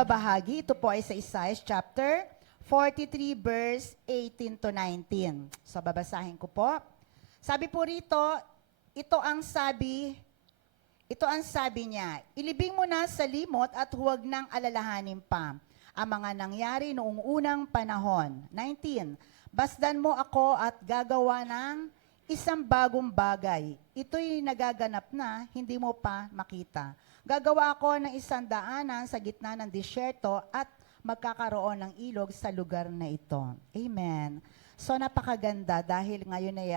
mababahagi, ito po ay sa Isaiah chapter 43 verse 18 to 19. So babasahin ko po. Sabi po rito, ito ang sabi niya, ilibing mo na sa limot at huwag nang alalahanin pa ang mga nangyari noong unang panahon. 19, basdan mo ako at gagawa ng isang bagong bagay. Ito'y nagaganap na, hindi mo pa makita. Gagawa ako ng isang daanan sa gitna ng disyerto at magkakaroon ng ilog sa lugar na ito. Amen. So napakaganda dahil ngayon ay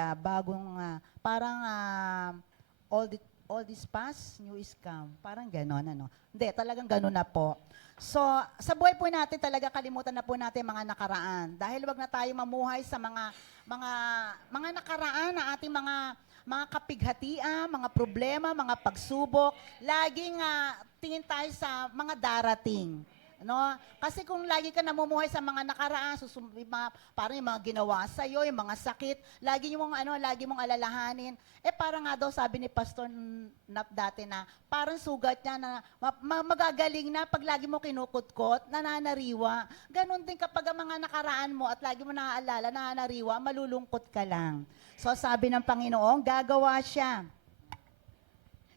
all this past, new is come. Parang gano'n, ano? Hindi, talagang gano'n na po. So, sa buhay po natin, talaga kalimutan na po natin mga nakaraan. Dahil wag na tayo mamuhay sa mga nakaraan na ating mga kapighatian, mga problema, mga pagsubok. Laging tingin tayo sa mga darating. No? Kasi kung lagi ka namumuhay sa mga nakaraan, parang yung mga ginawa sa iyo, yung mga sakit, lagi mong alalahanin. Parang nga daw sabi ni Pastor Nap dati na parang sugat niya na magagaling na pag lagi mo kinukutkot, nananariwa. Ganon din kapag ang mga nakaraan mo at lagi mo naaalala, nananariwa, malulungkot ka lang. So sabi ng Panginoon, gagawa siya.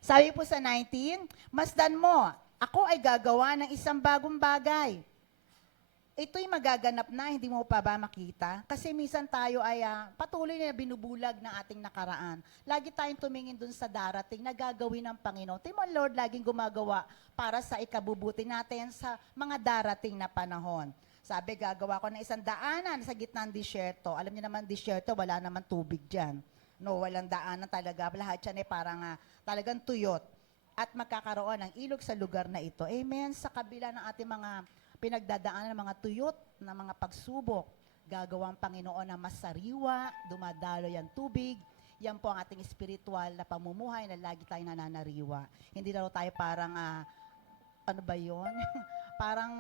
Sabi po sa 19, masdan mo, ako ay gagawa ng isang bagong bagay. Ito'y magaganap na, hindi mo pa ba makita? Kasi minsan tayo ay patuloy na binubulag ng ating nakaraan. Lagi tayong tumingin dun sa darating na gagawin ng Panginoon. Timon Lord, laging gumagawa para sa ikabubuti natin sa mga darating na panahon. Sabi, gagawa ko ng isang daanan sa gitna ng disyerto. Alam niyo naman, disyerto, wala naman tubig dyan. No, walang daanan talaga. Lahat yan ay parang talagang tuyot. At magkakaroon ng ilog sa lugar na ito. Amen. Sa kabila ng ating mga pinagdadaanan ng mga tuyot, ng mga pagsubok, gagawang Panginoon na masariwa, dumadalo yung tubig. Yan po ang ating spiritual na pamumuhay na lagi tayong nananariwa. Hindi na tayo parang, ano ba yun? Parang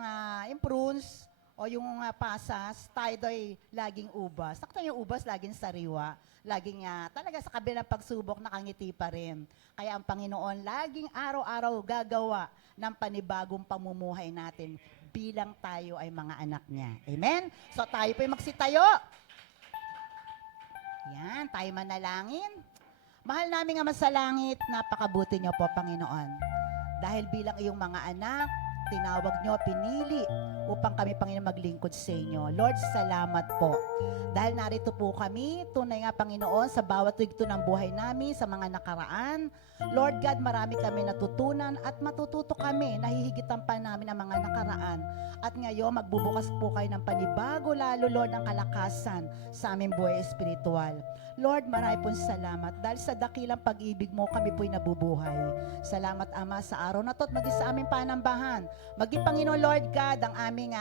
yung prunes o yung pasas, tayo do'y laging ubas. Sakto yung ubas, laging sariwa. Laging talaga sa kabila ng pagsubok, nakangiti pa rin. Kaya ang Panginoon laging araw-araw gagawa ng panibagong pamumuhay natin bilang tayo ay mga anak niya. Amen? So tayo po'y magsitayo. Yan, tayo manalangin. Mahal namin Ama sa langit, napakabuti niyo po, Panginoon. Dahil bilang iyong mga anak, tinawag niyo, pinili upang kami, Panginoon, maglingkod sa inyo. Lord, salamat po. Dahil narito po kami, tunay nga, Panginoon, sa bawat yugto ng buhay namin, sa mga nakaraan. Lord God, marami kami natutunan at matututo kami, nahihigitan pa namin ang mga nakaraan. At ngayon, magbubukas po kayo ng panibago, lalo, Lord, ng kalakasan sa aming buhay espiritual. Lord, marami pong salamat dahil sa dakilang pag-ibig mo, kami po'y nabubuhay. Salamat, Ama, sa araw na to at maging sa aming panambahan. Maging, Panginoon, Lord God, ang aming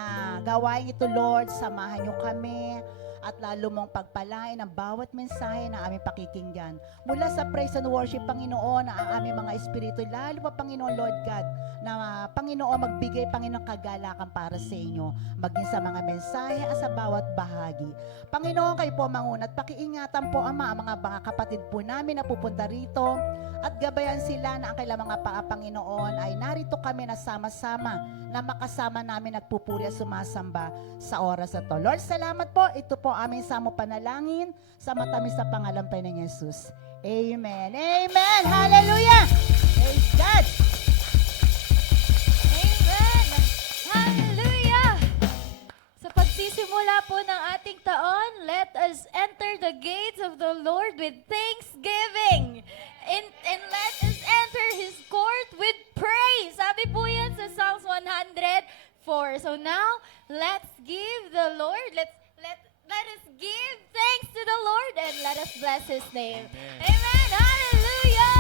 gawain ito, Lord, samahan niyo kami at lalo mong pagpalain ang bawat mensahe na aming pakikinggan. Mula sa praise and worship, Panginoon, ang aming mga espiritu, lalo pa, Panginoon, Lord God, na Panginoon, magbigay, Panginoon, kagalakan para sa inyo, maging sa mga mensahe at sa bawat bahagi. Panginoon, kayo po mangunat, pakiingatan po, Ama, ang mga kapatid po namin na pupunta rito, at gabayan sila na ang kailang mga Panginoon ay narito kami na sama-sama, na makasama namin nagpupuri at sumasamba sa oras na to. Lord, salamat po. Ito po aming samo panalangin sa matamis na pangalampay ng Jesus. Amen. Amen. Hallelujah. Praise God. Amen! Hallelujah! Sa pagsisimula po ng ating taon, let us enter the gates of the Lord with thanksgiving. And let us enter His court with praise. Sabi po yan sa Psalms 104. So now, let's give the Lord, let us give thanks to the Lord and let us bless His name. Amen! Hallelujah!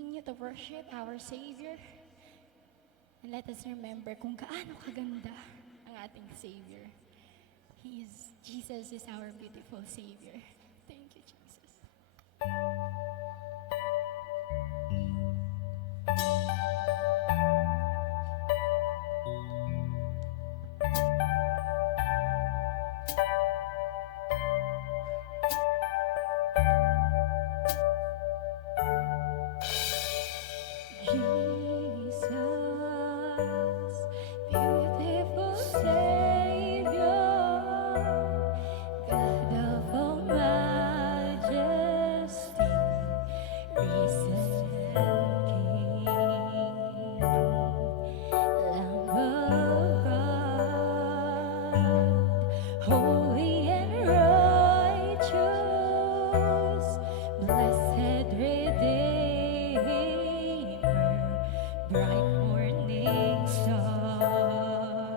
continue to worship our Savior. And let us remember kung gaano kaganda ang ating Savior. Jesus is our beautiful Savior. Thank you, Jesus. Jesus, beautiful Savior, God of all majesty, risen King, Lamb of God, holy and righteous, blessed Redeemer, bright morning star.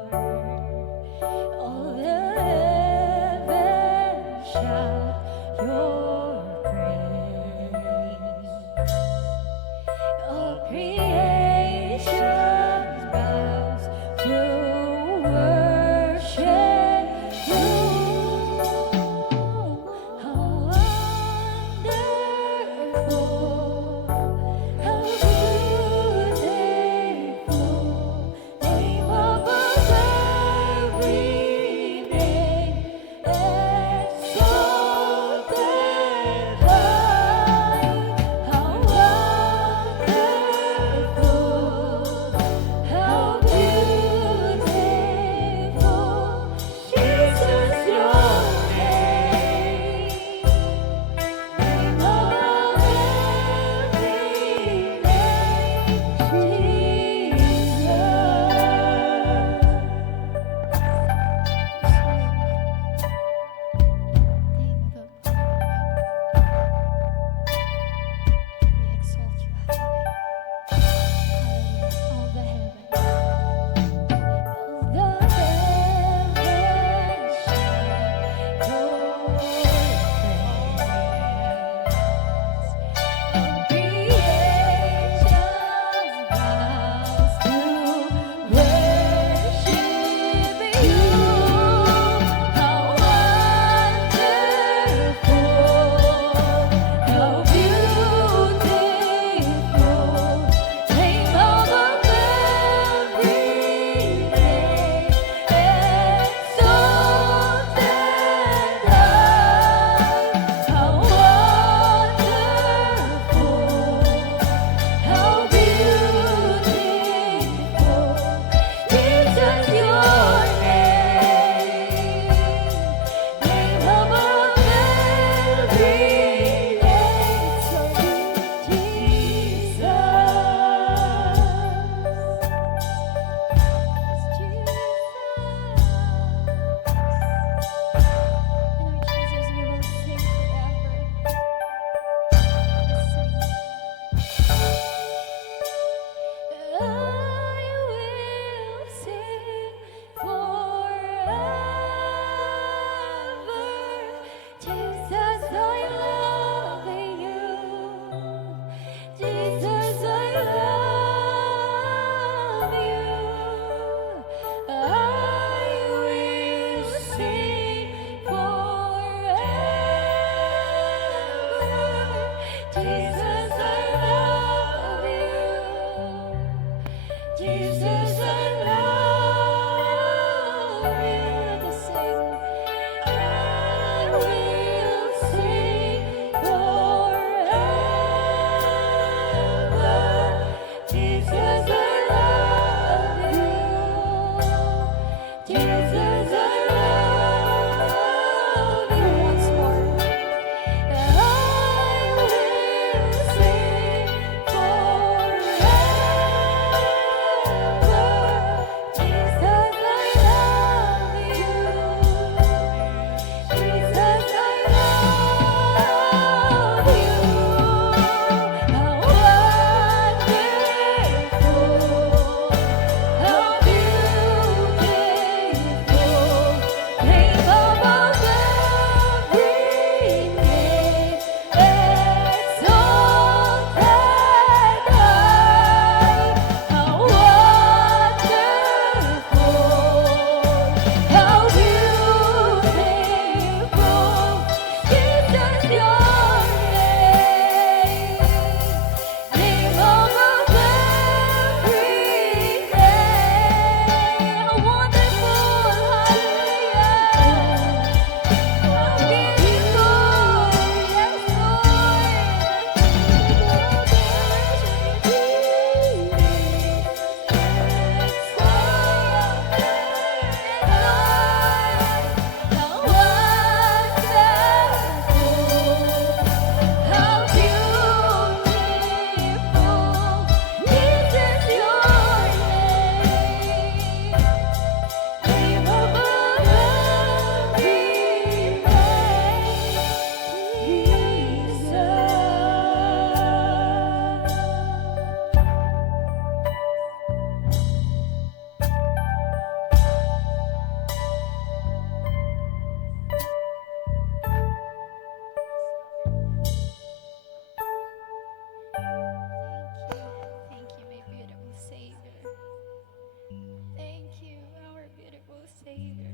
Savior.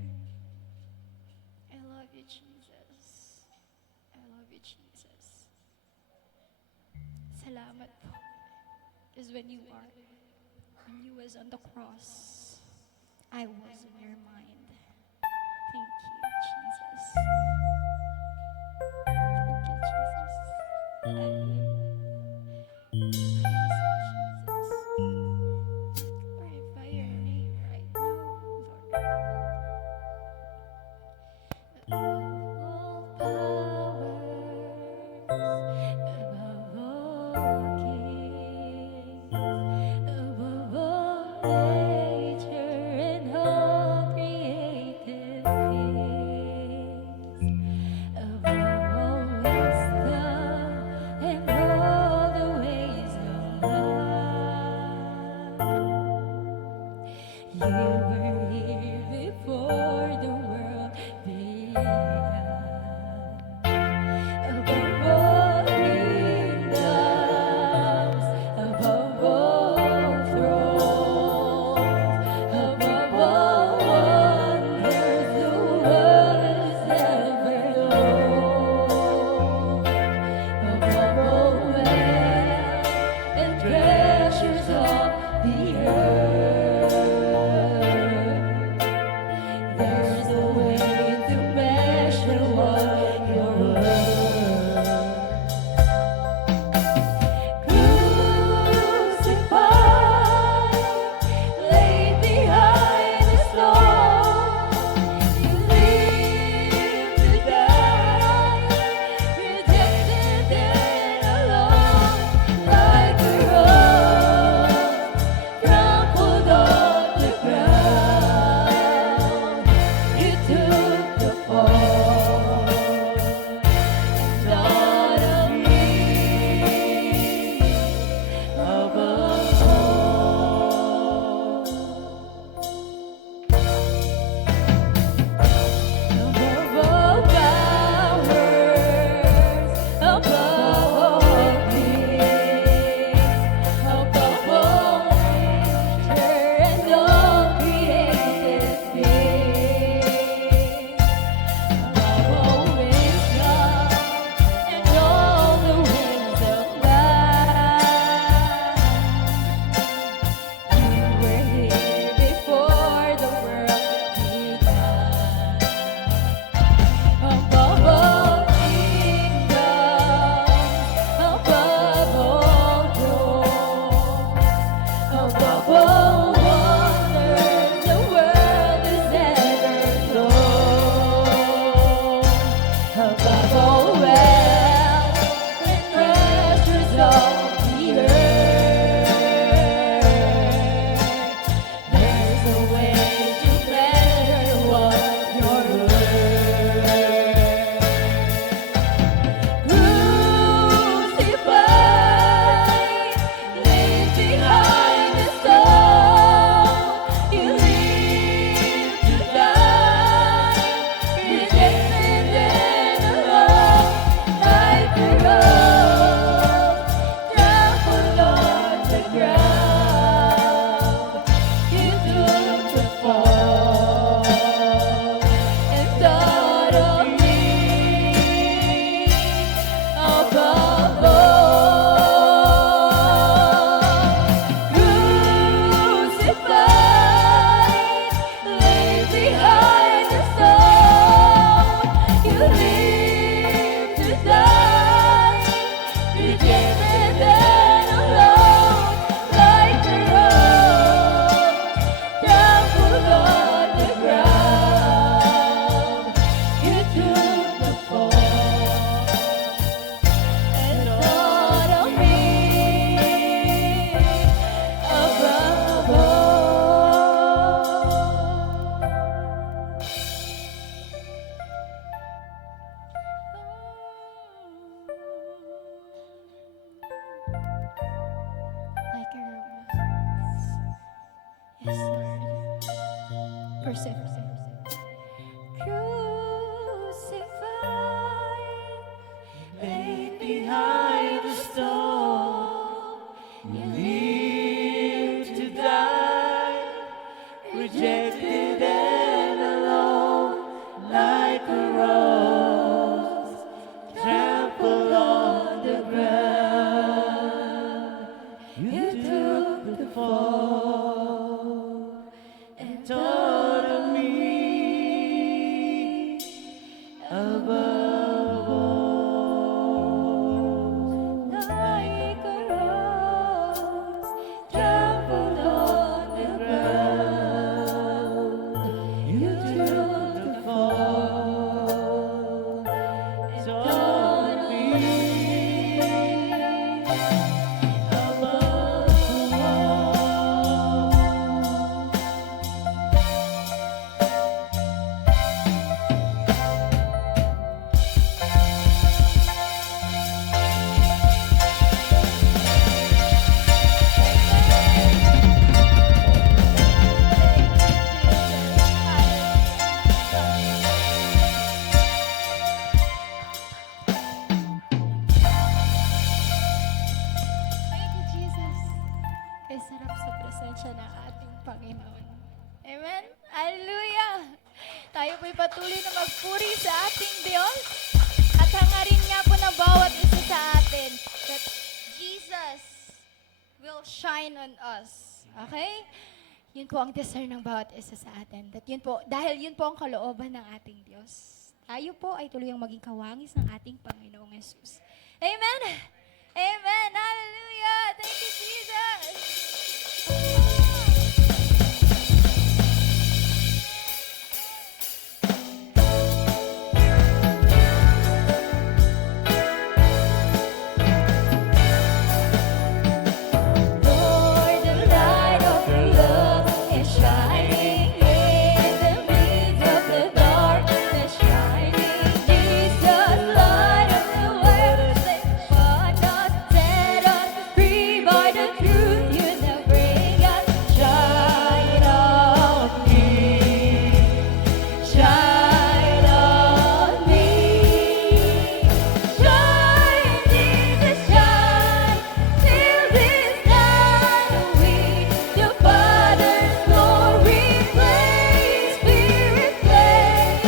I love you, Jesus. I love you, Jesus. Salamat po. Because when you was on the cross, I was in your mind. Thank you, Jesus. Thank you, Jesus. I love you. Praise you, Jesus. Glorify your name right now, Lord. All powers, above all kings, above all nature and all created things, above all wisdom and all the ways of life. You were here before the world began. Above all kingdoms, above all thrones, above all wonders the world has ever known, above all wealth and treasures of the earth. There's no way to measure what you're worth. Crucified, laid behind the stone, you lived to die, rejected and alone, like a rose trampled on the ground. You took the fall and thought of me above all. Above all powers, above all kings, above all nature and all created things, above all wisdom and all the winds of life. You were here before the world began. Above all kingdoms, above all thrones, above all wonders the world has ever known, above all wealth and treasures of the earth. There's no way to measure what you're worth. Crucified, laid behind the stone, you lived to die, rejected and alone, like a rose trampled on the ground. You took the fall and thought of me above all. Crucified, laid behind the stone, you lived to die, rejected and alone, like a rose trampled on the ground. You took the fall and thought of me above all. Like a rose. Yes, Lord. Persevere. Crucified, laid behind the stone, you lived to die, rejected and thought of me above all. Like a rose trampled on the ground, You took the fall, thought of me above all. Thank you, Jesus. Kay sarap sa presensya ng ating Panginoon. Amen? Hallelujah! Tayo po'y patuloy na magpuri sa ating Diyos at hangarin nga po ng bawat isa sa atin that Jesus will shine on us. Okay? Yun po ang desire ng bawat isa sa atin. That yun po, dahil yun po ang kalooban ng ating Diyos. Tayo po ay tuloy ang maging kawangis ng ating Panginoong Yesus. Amen! Amen! Hallelujah! Thank you, Jesus! Lord, the light of your love is shining in the midst of the darkness, shining. Jesus, light of the world, set us, set us free by the truth you now bring us. Shine on me, shine on me, shine, Jesus, shine. Till this night we the Father's glory blaze, Spirit blaze,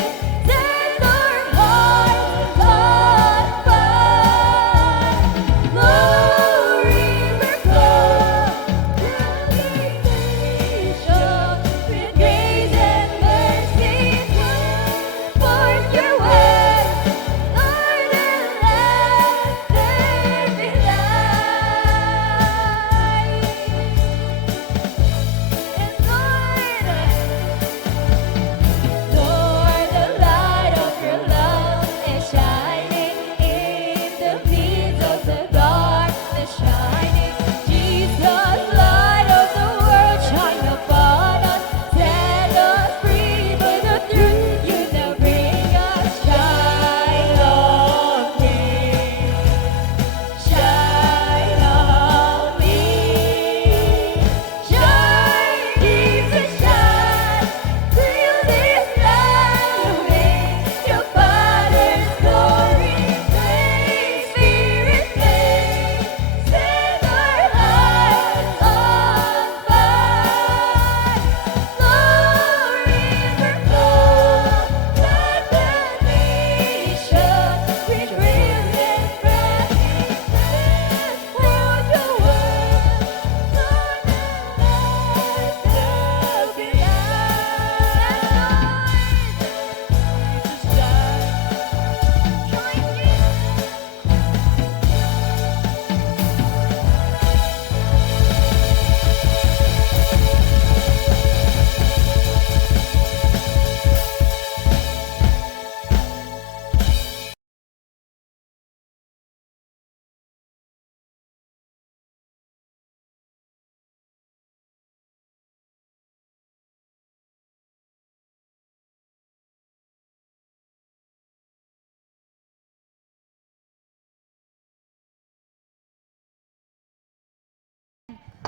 set our hearts on fire. Glory flow, salvation with grace and mercy flow. Forth your word, Lord, and let there be light. Lord, the light of your love is shining in the midst of the darkness, shining. Jesus, light of the world, shine upon us, set us free by the truth you now bring us. Shine on me, shine on me, shine, Jesus, shine. Till this night away, your Father's glory blaze, Spirit blaze, set our hearts on fire. Glory flow, let the nation with grace and mercy forth the world, Lord, and let there be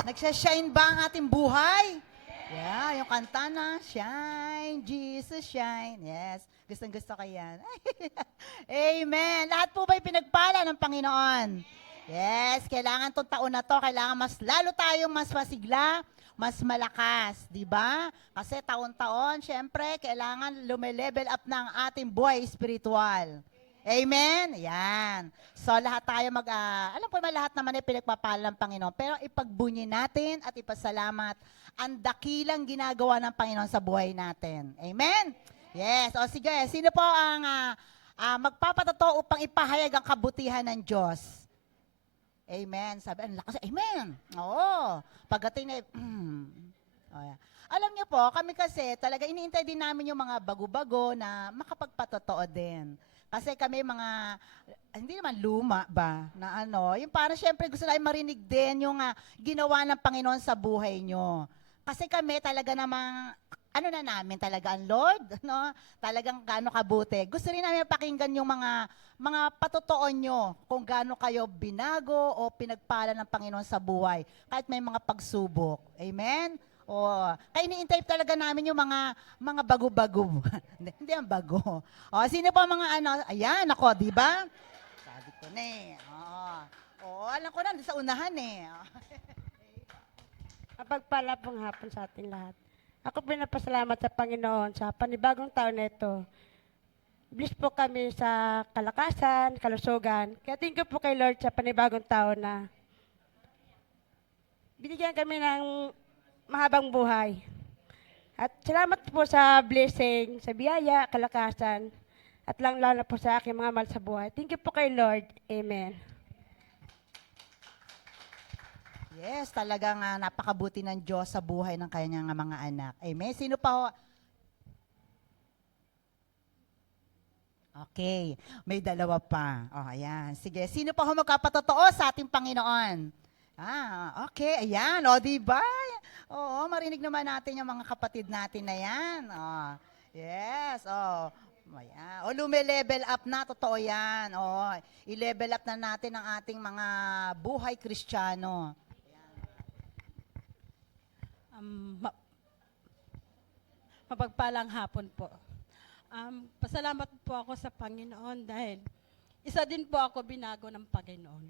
Nagsashine ba ang ating buhay? Yeah, yung kanta na, Shine, Jesus, shine. Yes, gustong-gusto ko yan. Amen. Lahat po ba'y pinagpala ng Panginoon? Yes, kailangan tong taon na to, kailangan mas lalo tayong mas masigla, mas malakas, di ba? Kasi taon-taon, syempre, kailangan lume-level up ng ating buhay spiritual. Amen? Yan. So, lahat tayo alam po naman lahat naman ay pinagpapala ng Panginoon. Pero ipagbunyi natin at ipasalamat ang dakilang ginagawa ng Panginoon sa buhay natin. Amen? Yes. O sige, sino po ang magpapatotoo upang ipahayag ang kabutihan ng Diyos? Amen. Sabi, ang lakas. Amen. Oo. Pagdating na, oh, yeah. Alam niyo po, kami kasi talaga iniintay din namin yung mga bago-bago na makapagpatotoo din. Kasi kami mga, hindi naman luma ba, na ano, yung parang syempre gusto namin marinig din yung ginawa ng Panginoon sa buhay nyo. Kasi kami talaga namang, ano na namin talaga ang Lord, no? Talagang gaano kabuti. Gusto rin namin pakinggan yung mga patotoo nyo kung gaano kayo binago o pinagpala ng Panginoon sa buhay. Kahit may mga pagsubok. Amen? O, kaya iniintay talaga namin yung mga bago-bago. Hindi ang bago. O, sino pa mga ano? Ayan, ako, di ba? Sabi ko na eh. Oo, alam ko na, doon sa unahan eh. Mapagpala pong hapon sa ating lahat. Ako pinapasalamat sa Panginoon sa panibagong taon na ito. Bless po kami sa kalakasan, kalusugan. Kaya thank you po kay Lord sa panibagong taon na binigyan kami ng mahabang buhay. At salamat po sa blessing, sa biyaya, kalakasan, at lalo po sa aking mga mahal sa buhay. Thank you po kay Lord. Amen. Yes, talagang napakabuti ng Diyos sa buhay ng kanyang mga anak. Amen. Sino pa ho? Okay, may dalawa pa. Oh, ayan. Sige, sino pa ho magkapatotoo sa ating Panginoon? Okay, ayan. O, di ba? Oo, marinig naman natin yung mga kapatid natin na yan. Oh, yes, oh. Ayan. O, lume-level up na, totoo yan. O, i-level up na natin ang ating mga buhay Kristiyano. Mapagpalang hapon po. Pasalamat po ako sa Panginoon dahil isa din po ako binago ng Panginoon.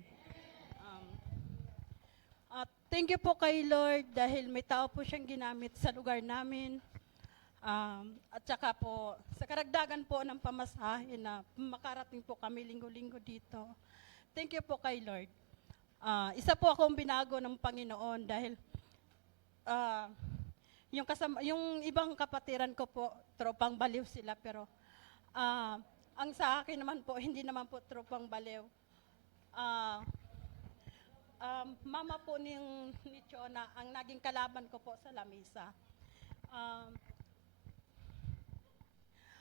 At thank you po kay Lord dahil may tao po siyang ginamit sa lugar namin. At saka po, sa karagdagan po ng pamasahe na makarating po kami linggo-linggo dito. Thank you po kay Lord. Isa po akong binago ng Panginoon dahil yung ibang kapatiran ko po, tropang baliw sila, pero ang sa akin naman po, hindi naman po tropang baliw. Mama po ni Chona, ang naging kalaban ko po sa lamisa.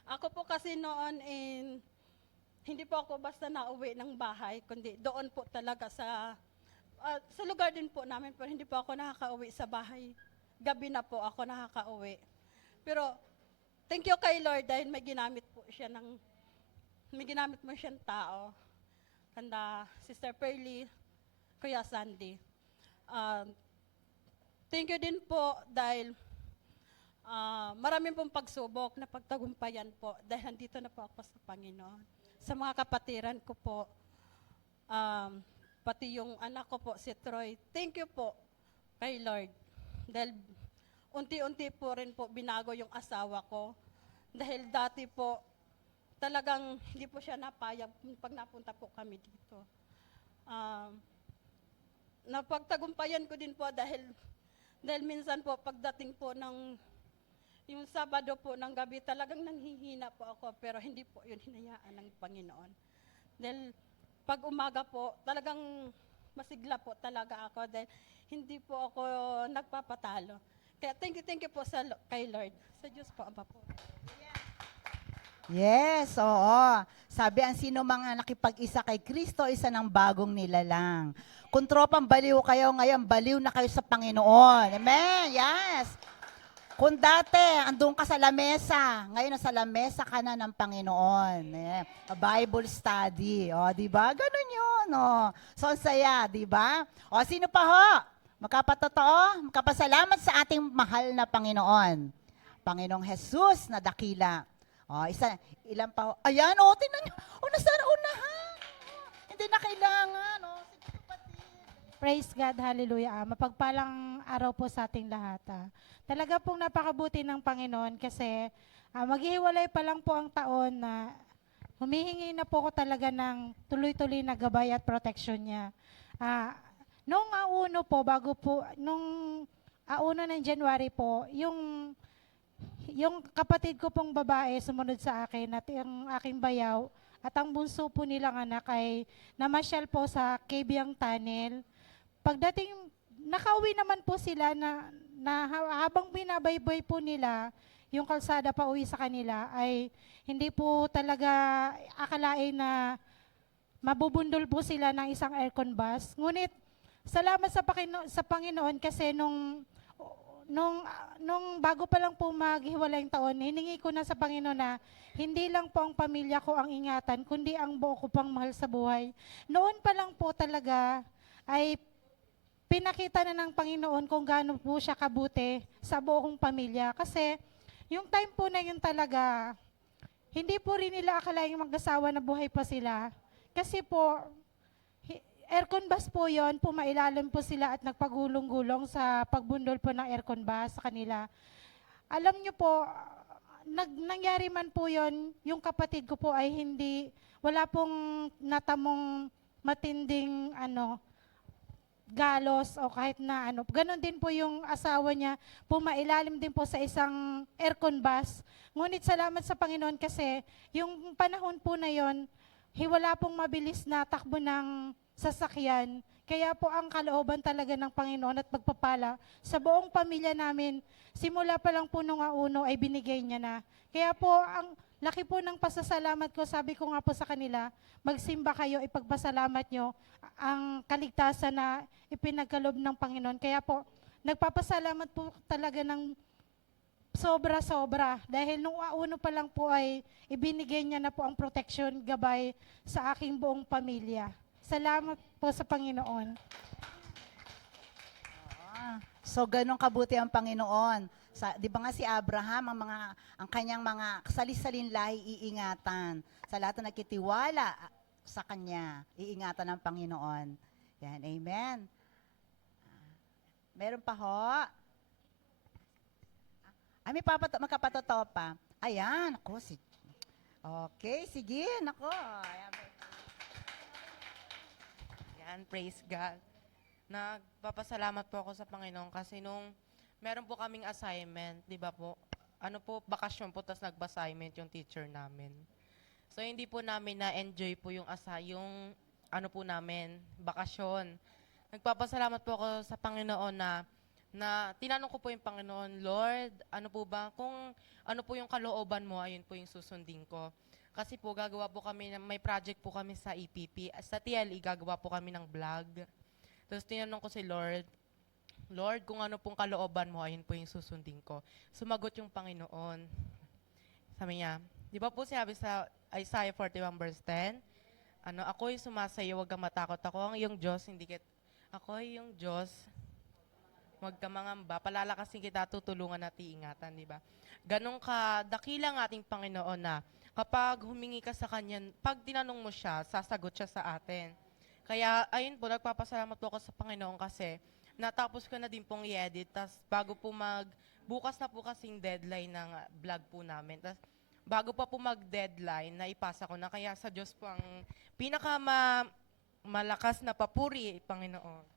Ako po kasi noon, hindi po ako basta nauwi ng bahay, kundi doon po talaga sa lugar din po namin, pero hindi po ako nakaka-uwi sa bahay. Gabi na po ako nakaka-uwi. Pero, thank you kay Lord dahil may ginamit mo siyang tao. Kanda, Sister Pearly, Kuya Sandy. Thank you din po dahil maraming pong pagsubok na pagtagumpayan po dahil nandito na po ako sa Panginoon. Sa mga kapatiran ko po, pati yung anak ko po, si Troy, thank you po kay Lord. Dahil unti-unti po rin po binago yung asawa ko. Dahil dati po, talagang hindi po siya napayag pag napunta po kami dito. Napagtagumpayan ko din po dahil minsan po pagdating po ng yung Sabado po ng gabi, talagang nanghihina po ako, pero hindi po yun hinayaan ng Panginoon. Dahil pag umaga po, talagang masigla po talaga ako dahil hindi po ako nagpapatalo. Kaya thank you po kay Lord. Sa Diyos po, Ama po. Yes, oo. Sabi ang sino mga nakipag-isa kay Kristo, isa ng bagong nilalang. Kung tropang baliw kayo ngayon, baliw na kayo sa Panginoon. Amen, yes. Kung dati, andun ka sa lamesa, ngayon nasa lamesa ka na ng Panginoon. Eh, a Bible study. O, di ba? Ganun yun. O. So, ang saya, di ba? O, sino pa ho? Magkapatotoo, magkapasalamat sa ating mahal na Panginoon. Panginoong Jesus na dakila. O, ilan pa ho? Ayan, o, tingnan nyo. O, nasa unahan. Hindi na kailangan. O, sige, kapatid. Praise God, hallelujah. Mapagpalang araw po sa ating lahat. Talaga pong napakabuti ng Panginoon kasi maghihiwalay pa lang po ang taon na humihingi na po ko talaga ng tuloy-tuloy na gabay at protection niya. Nung uno po, bago po, nung 1 ng January po, yung kapatid ko pong babae sumunod sa akin at yung aking bayaw at ang bunso po nilang anak ay namasyal po sa Kebyang Tunnel. Pagdating, nakauwi naman po sila habang binabaybay po nila yung kalsada pa uwi sa kanila ay hindi po talaga akalain na mabubundol po sila ng isang aircon bus. Ngunit salamat sa Panginoon kasi nung bago pa lang po maghiwalay yung taon, hiningi ko na sa Panginoon na hindi lang po ang pamilya ko ang ingatan, kundi ang buo ko pang mahal sa buhay. Noon pa lang po talaga ay pinakita na ng Panginoon kung gaano po siya kabuti sa buong pamilya. Kasi yung time po na yun talaga, hindi po rin nila akalaing mag-asawa na buhay pa sila. Kasi po, aircon bus po yon, pumailalim po sila at nagpagulong-gulong sa pagbundol po ng aircon bus sa kanila. Alam nyo po, nangyari man po yon, yung kapatid ko po ay wala pong natamong matinding galos o kahit na Ganon din po yung asawa niya, pumailalim din po sa isang aircon bus. Ngunit salamat sa Panginoon kasi yung panahon po na yon, wala pong mabilis na takbo ng sasakyan. Kaya po ang kalooban talaga ng Panginoon at pagpapala sa buong pamilya namin, simula pa lang po nung uno ay binigay niya na. Kaya po ang laki po ng pasasalamat ko, sabi ko nga po sa kanila, magsimba kayo, ipagpasalamat nyo ang kaligtasan na ipinagkaloob ng Panginoon. Kaya po, nagpapasalamat po talaga ng sobra-sobra. Dahil nung uno pa lang po ay ibinigay niya na po ang protection, gabay sa aking buong pamilya. Salamat po sa Panginoon. So, ganun kabuti ang Panginoon. Di ba nga si Abraham, ang kanyang mga salisalin lahi iingatan. Sa lahat na nagkitiwala sa kanya, iingatan ng Panginoon. Yan, amen. Meron pa ho? Ay, may magkapatotoo pa. Ayan, ako Okay, sige, nako. Ayan. Yan, praise God. Nagpapasalamat po ako sa Panginoon kasi nung meron po kaming assignment, di ba po? Bakasyon po, tapos nag-assignment yung teacher namin. So, hindi po namin na-enjoy po yung bakasyon. Nagpapasalamat po ako sa Panginoon na tinanong ko po yung Panginoon, Lord, kung ano po yung kalooban mo, ayun po yung susundin ko. Kasi po, may project po kami sa EPP. Sa TLE, gagawa po kami ng vlog. Tapos tinanong ko si Lord, kung ano pong kalooban mo, ayun po yung susundin ko. Sumagot yung Panginoon. Sabi niya, di ba po sinabi sa Isaiah 41 verse 10? Ako'y sumasayo, huwag kang matakot. Ako ang iyong Diyos, ako'y yung Diyos, huwag kang mangamba. Palalakasin kita, tutulungan at iingatan, di ba? Ganong dakilang ating Panginoon na kapag humingi ka sa Kanya, pag tinanong mo siya, sasagot siya sa atin. Kaya, ayun po, nagpapasalamat po ako sa Panginoon kasi natapos ko na din pong i-edit. Tapos, bukas na po kasing deadline ng vlog po namin. Tapos, bago pa po mag-deadline, naipasa ko na. Kaya sa Diyos po ang malakas na papuri, Panginoon.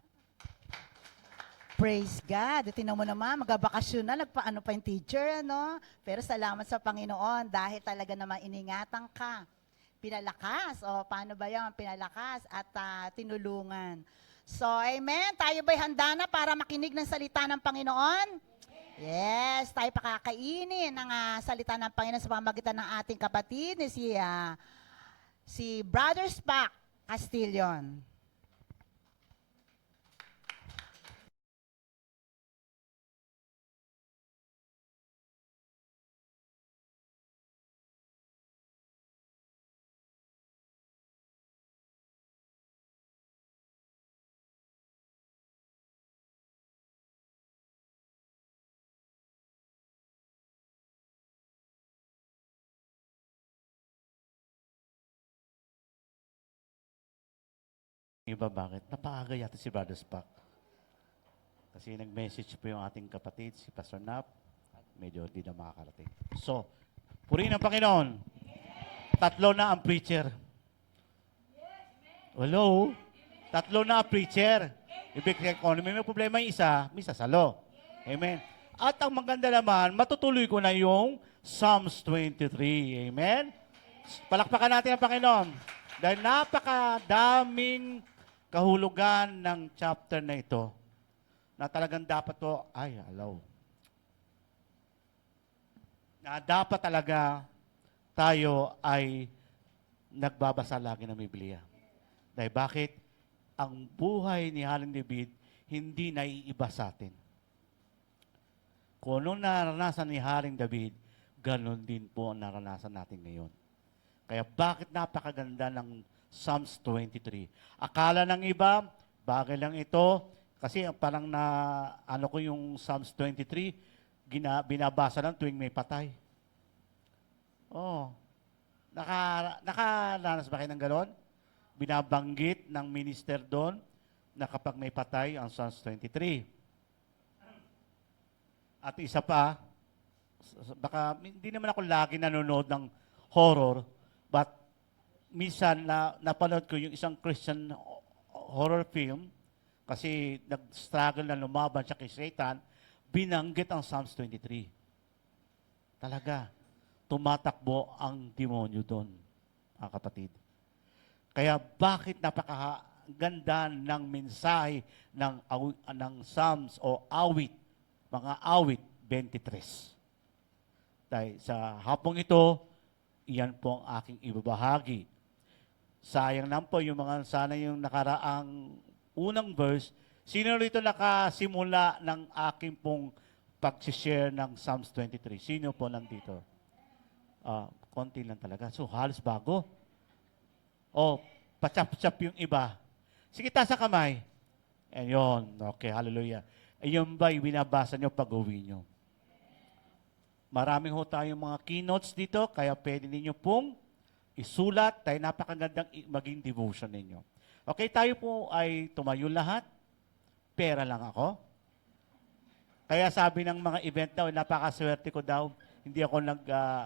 Praise God. Tingnan mo naman, magbabakasyon na, nagpaano pa yung teacher, Pero salamat sa Panginoon dahil talaga naman iningatan ka. Pinalakas. Paano ba yan? Pinalakas at tinulungan. So, amen. Tayo ba'y handa na para makinig ng salita ng Panginoon? Yes, tayo pakakainin ng salita ng Panginoon sa pamamagitan ng ating kapatid, si Brother Spock Castillon. Iba bakit? Napaaga yata si Brother Spock. Kasi nag-message po yung ating kapatid, si Pastor Nap, at medyo di na makakarating. So, purihin ang Panginoon. Tatlo na ang preacher. Hello? Tatlo na ang preacher. Ibig sabihin, kung may problema yung isa, may sasalo. Amen. At ang maganda naman, matutuloy ko na yung Psalms 23. Amen. Palakpakan natin ang Panginoon. Dahil napakadaming kahulugan ng chapter na ito na talagang dapat to, na dapat talaga tayo ay nagbabasa lagi ng Biblia. Dahil bakit? Ang buhay ni Haring David hindi naiiba sa atin. Kung anong naranasan ni Haring David, ganon din po ang naranasan natin ngayon. Kaya bakit napakaganda ng Psalms 23? Akala ng iba, bagay lang ito, kasi parang ko yung Psalms 23, binabasa lang tuwing may patay. Oh, nakaranas ba kayo ng ganon? Binabanggit ng minister doon na kapag may patay ang Psalms 23. At isa pa, baka hindi naman ako lagi nanonood ng horror, but minsan napanood ko yung isang Christian horror film kasi nag-struggle na lumaban siya kay Satan, binanggit ang Psalms 23. Talaga, tumatakbo ang demonyo doon, ang kapatid. Kaya bakit napakaganda ng mensahe ng Psalms o awit, mga awit 23. Dahil sa hapong ito, iyan po ang aking ibabahagi. Sayang lang po yung sana yung nakaraang unang verse. Sino rito nakasimula ng aking pong pag-share ng Psalms 23? Sino po nandito? Konti lang talaga. So, halos bago. O, pachap-chap yung iba. Sige, taas sa kamay. Ayun. Okay, hallelujah. Ayun ba yung binabasa nyo pag-uwi nyo? Maraming ho tayong mga keynotes dito, kaya pwede ninyo pong isulat, tayo napakagandang maging devotion ninyo. Okay, tayo po ay tumayo lahat. Pera lang ako. Kaya sabi ng mga event daw, napakaswerte ko daw, hindi ako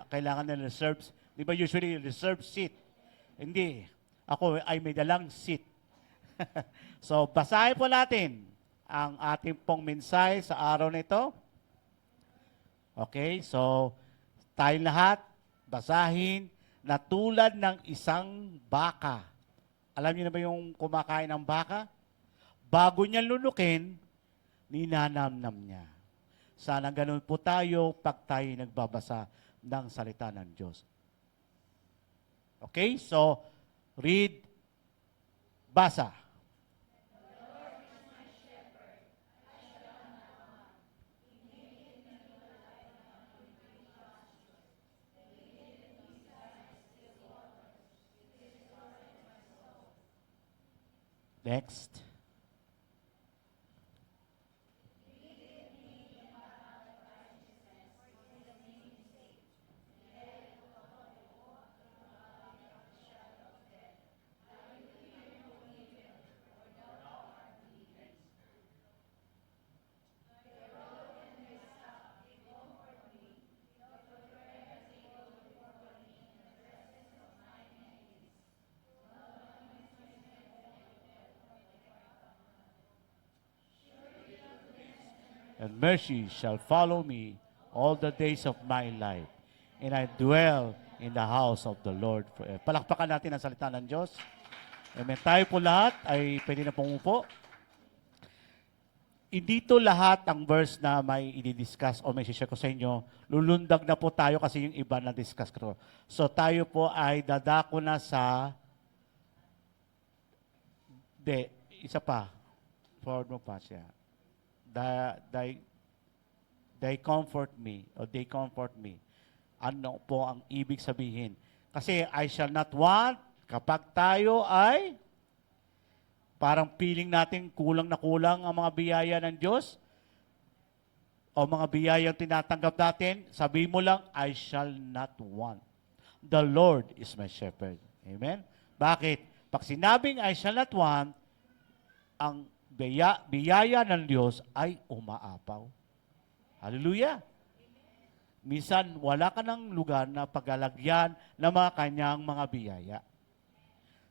kailangan ng reserves. Di ba usually reserve seat? Hindi. Ako ay may dalang seat. So, basahin po natin ang ating pong mensahe sa araw na ito. Okay, so tayong lahat, basahin na tulad ng isang baka. Alam niyo na ba yung kumakain ng baka? Bago niya lunukin, ninanamnam niya. Sana ganun po tayo pag tayo nagbabasa ng salita ng Diyos. Okay, so read, basa. Next. And mercy shall follow me all the days of my life, and I dwell in the house of the Lord forever. Palakpakan natin ang salita ng Diyos. Amen. Tayo po lahat ay pwede na pumupo. Hindi to lahat ang verse na may i-discuss o may share ko sa inyo. Lulundag na po tayo kasi yung iba na discuss ko. So tayo po ay dadako na sa isa pa. Forward mo pa siya. They comfort me, or they comfort me. Ano po ang ibig sabihin? Kasi I shall not want, kapag tayo ay parang feeling natin kulang na kulang ang mga biyaya ng Diyos, o mga biyayang tinatanggap natin, sabihin mo lang, I shall not want. The Lord is my shepherd. Amen? Bakit? Pag sinabing I shall not want, ang biyaya ng Diyos ay umaapaw. Hallelujah! Minsan, wala ka ng lugar na paglalagyan ng mga kanyang mga biyaya.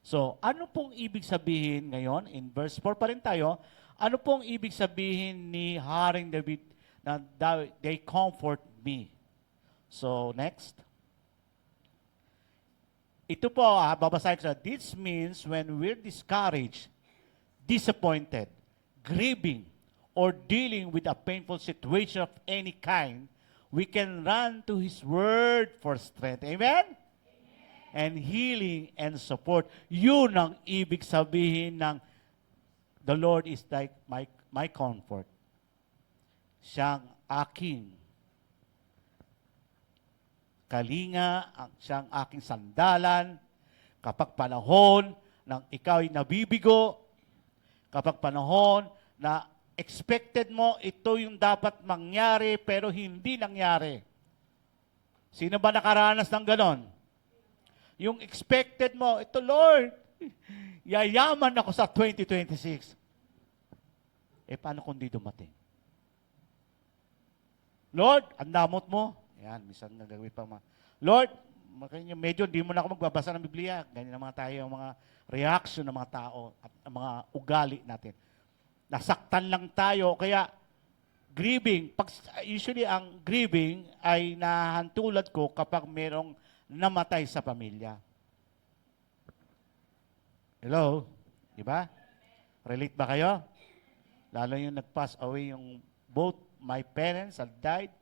So, ano pong ibig sabihin ngayon? In verse 4 pa rin tayo. Ano pong ibig sabihin ni Haring David they comfort me. So, next. Ito po, babasahin ko sa, this means when we're discouraged, disappointed, grieving, or dealing with a painful situation of any kind, we can run to His Word for strength. Amen? And healing and support. Yun ang ibig sabihin ng the Lord is like my comfort. Siyang aking kalinga, siyang aking sandalan, kapag panahon ng ikaw ay nabibigo, kapag panahon na expected mo, ito yung dapat mangyari, pero hindi nangyari. Sino ba nakaranas ng ganon? Yung expected mo, ito Lord, yayaman ako sa 2026. Paano kung di dumating? Lord, ang damot mo. Yan, minsan nagagawin pa Lord, medyo di mo na ako magbabasa ng Biblia. Ganyan naman tayo ang mga reaction ng mga tao at ang mga ugali natin. Nasaktan lang tayo, kaya grieving, usually ang grieving ay nahantulad ko kapag merong namatay sa pamilya. Hello? Di ba? Relate ba kayo? Lalo yung nag-pass away yung both my parents had died.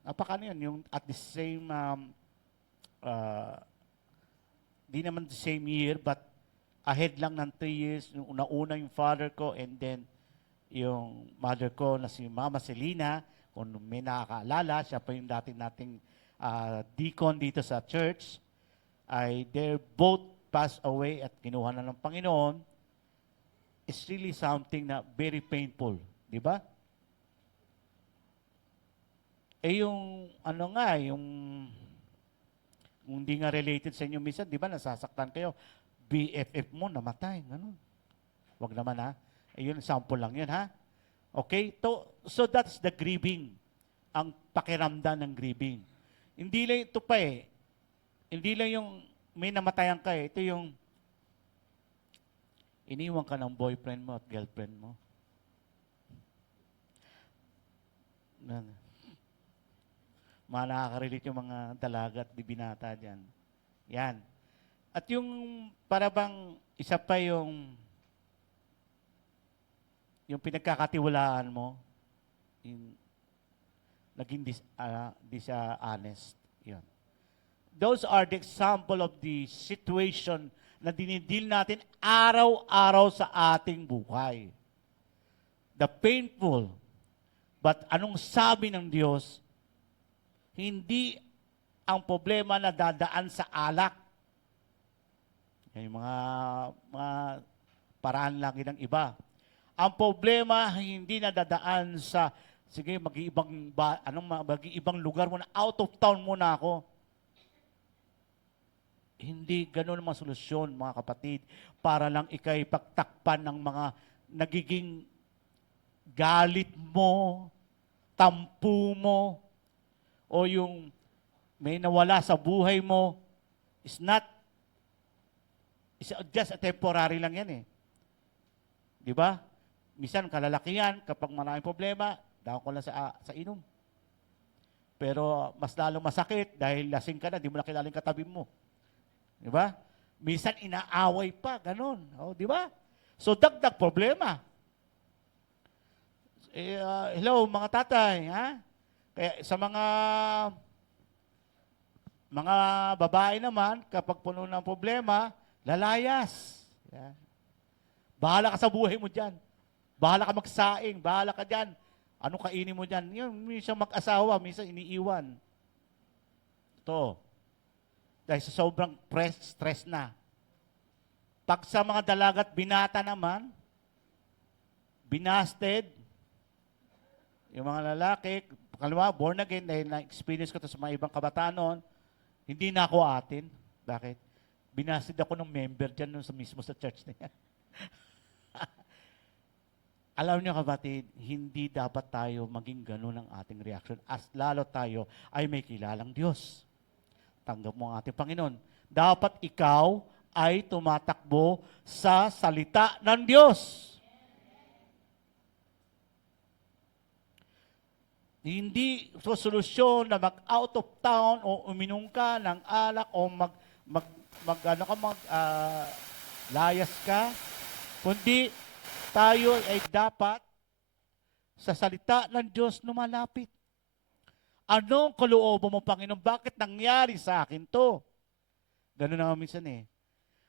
Napakano yun, yung at the same, di naman the same year, but ahead lang ng 3 years, yung una-una yung father ko, and then yung mother ko na si Mama Selina, kung may nakakaalala, siya pa yung nating deacon dito sa church, ay they're both passed away at kinuha na ng Panginoon. It's really something na very painful, di ba? Yung ano nga, yung hindi nga related sa inyo minsan, di ba, nasasaktan kayo, BFF mo, namatay, ganun. Wag naman ha. Yun, sample lang yun ha. Okay? So that's the grieving. Ang pakiramdam ng grieving. Hindi lang ito pa Hindi lang yung may namatayan ka Ito yung iniwan ka ng boyfriend mo at girlfriend mo. Mga nakaka-relate yung mga dalaga at binata dyan. Yan. At yung parabang isa pa yung pinagkakatiwalaan mo, naging di siya honest. Yan. Those are the example of the situation na dinidil natin araw-araw sa ating buhay. The painful, but anong sabi ng Diyos? Hindi ang problema na dadaan sa alak. Yan yung mga paraan lang ng iba. Ang problema hindi na dadaan sa, sige, mag-iibang lugar muna, out of town muna ako. Hindi ganun ang mga solusyon, mga kapatid, para lang ikay pagtakpan ng mga nagiging galit mo, tampu mo, o yung may nawala sa buhay mo, it's just a temporary lang yan Di ba? Minsan kalalakihan, kapag maraming problema, dahon ko lang sa inom. Pero mas lalong masakit dahil lasing ka na, di mo na kilala yung katabi mo. Di ba? Minsan inaaway pa, ganun. Di ba? So dagdag problema. Hello, mga tatay, ha? Kaya sa mga babae naman, kapag puno ng problema, lalayas. Yan. Bahala ka sa buhay mo dyan. Bahala ka magsaing. Bahala ka dyan. Ano kainin mo dyan? Yun, minsan mag-asawa, minsan iniiwan. Ito. Dahil sa sobrang stress na. Pag sa mga dalagat binata naman, binasted, yung mga lalaki, kalawa, born again, dahil na-experience ko ito sa mga ibang kabataan noon, hindi na ako atin. Bakit? Binasted ako ng member dyan mismo sa church na yan. Alam niyo kapatid, hindi dapat tayo maging ganun ang ating reaction as lalo tayo ay may kilalang Diyos. Tanggap mo ang ating Panginoon. Dapat ikaw ay tumatakbo sa salita ng Diyos. Hindi so solusyon na mag-out of town o uminom ka ng alak o layas ka, kundi tayo ay dapat sa salita ng Diyos lumalapit. Anong kalooban mo, Panginoon? Bakit nangyari sa akin to? Ganun na minsan eh.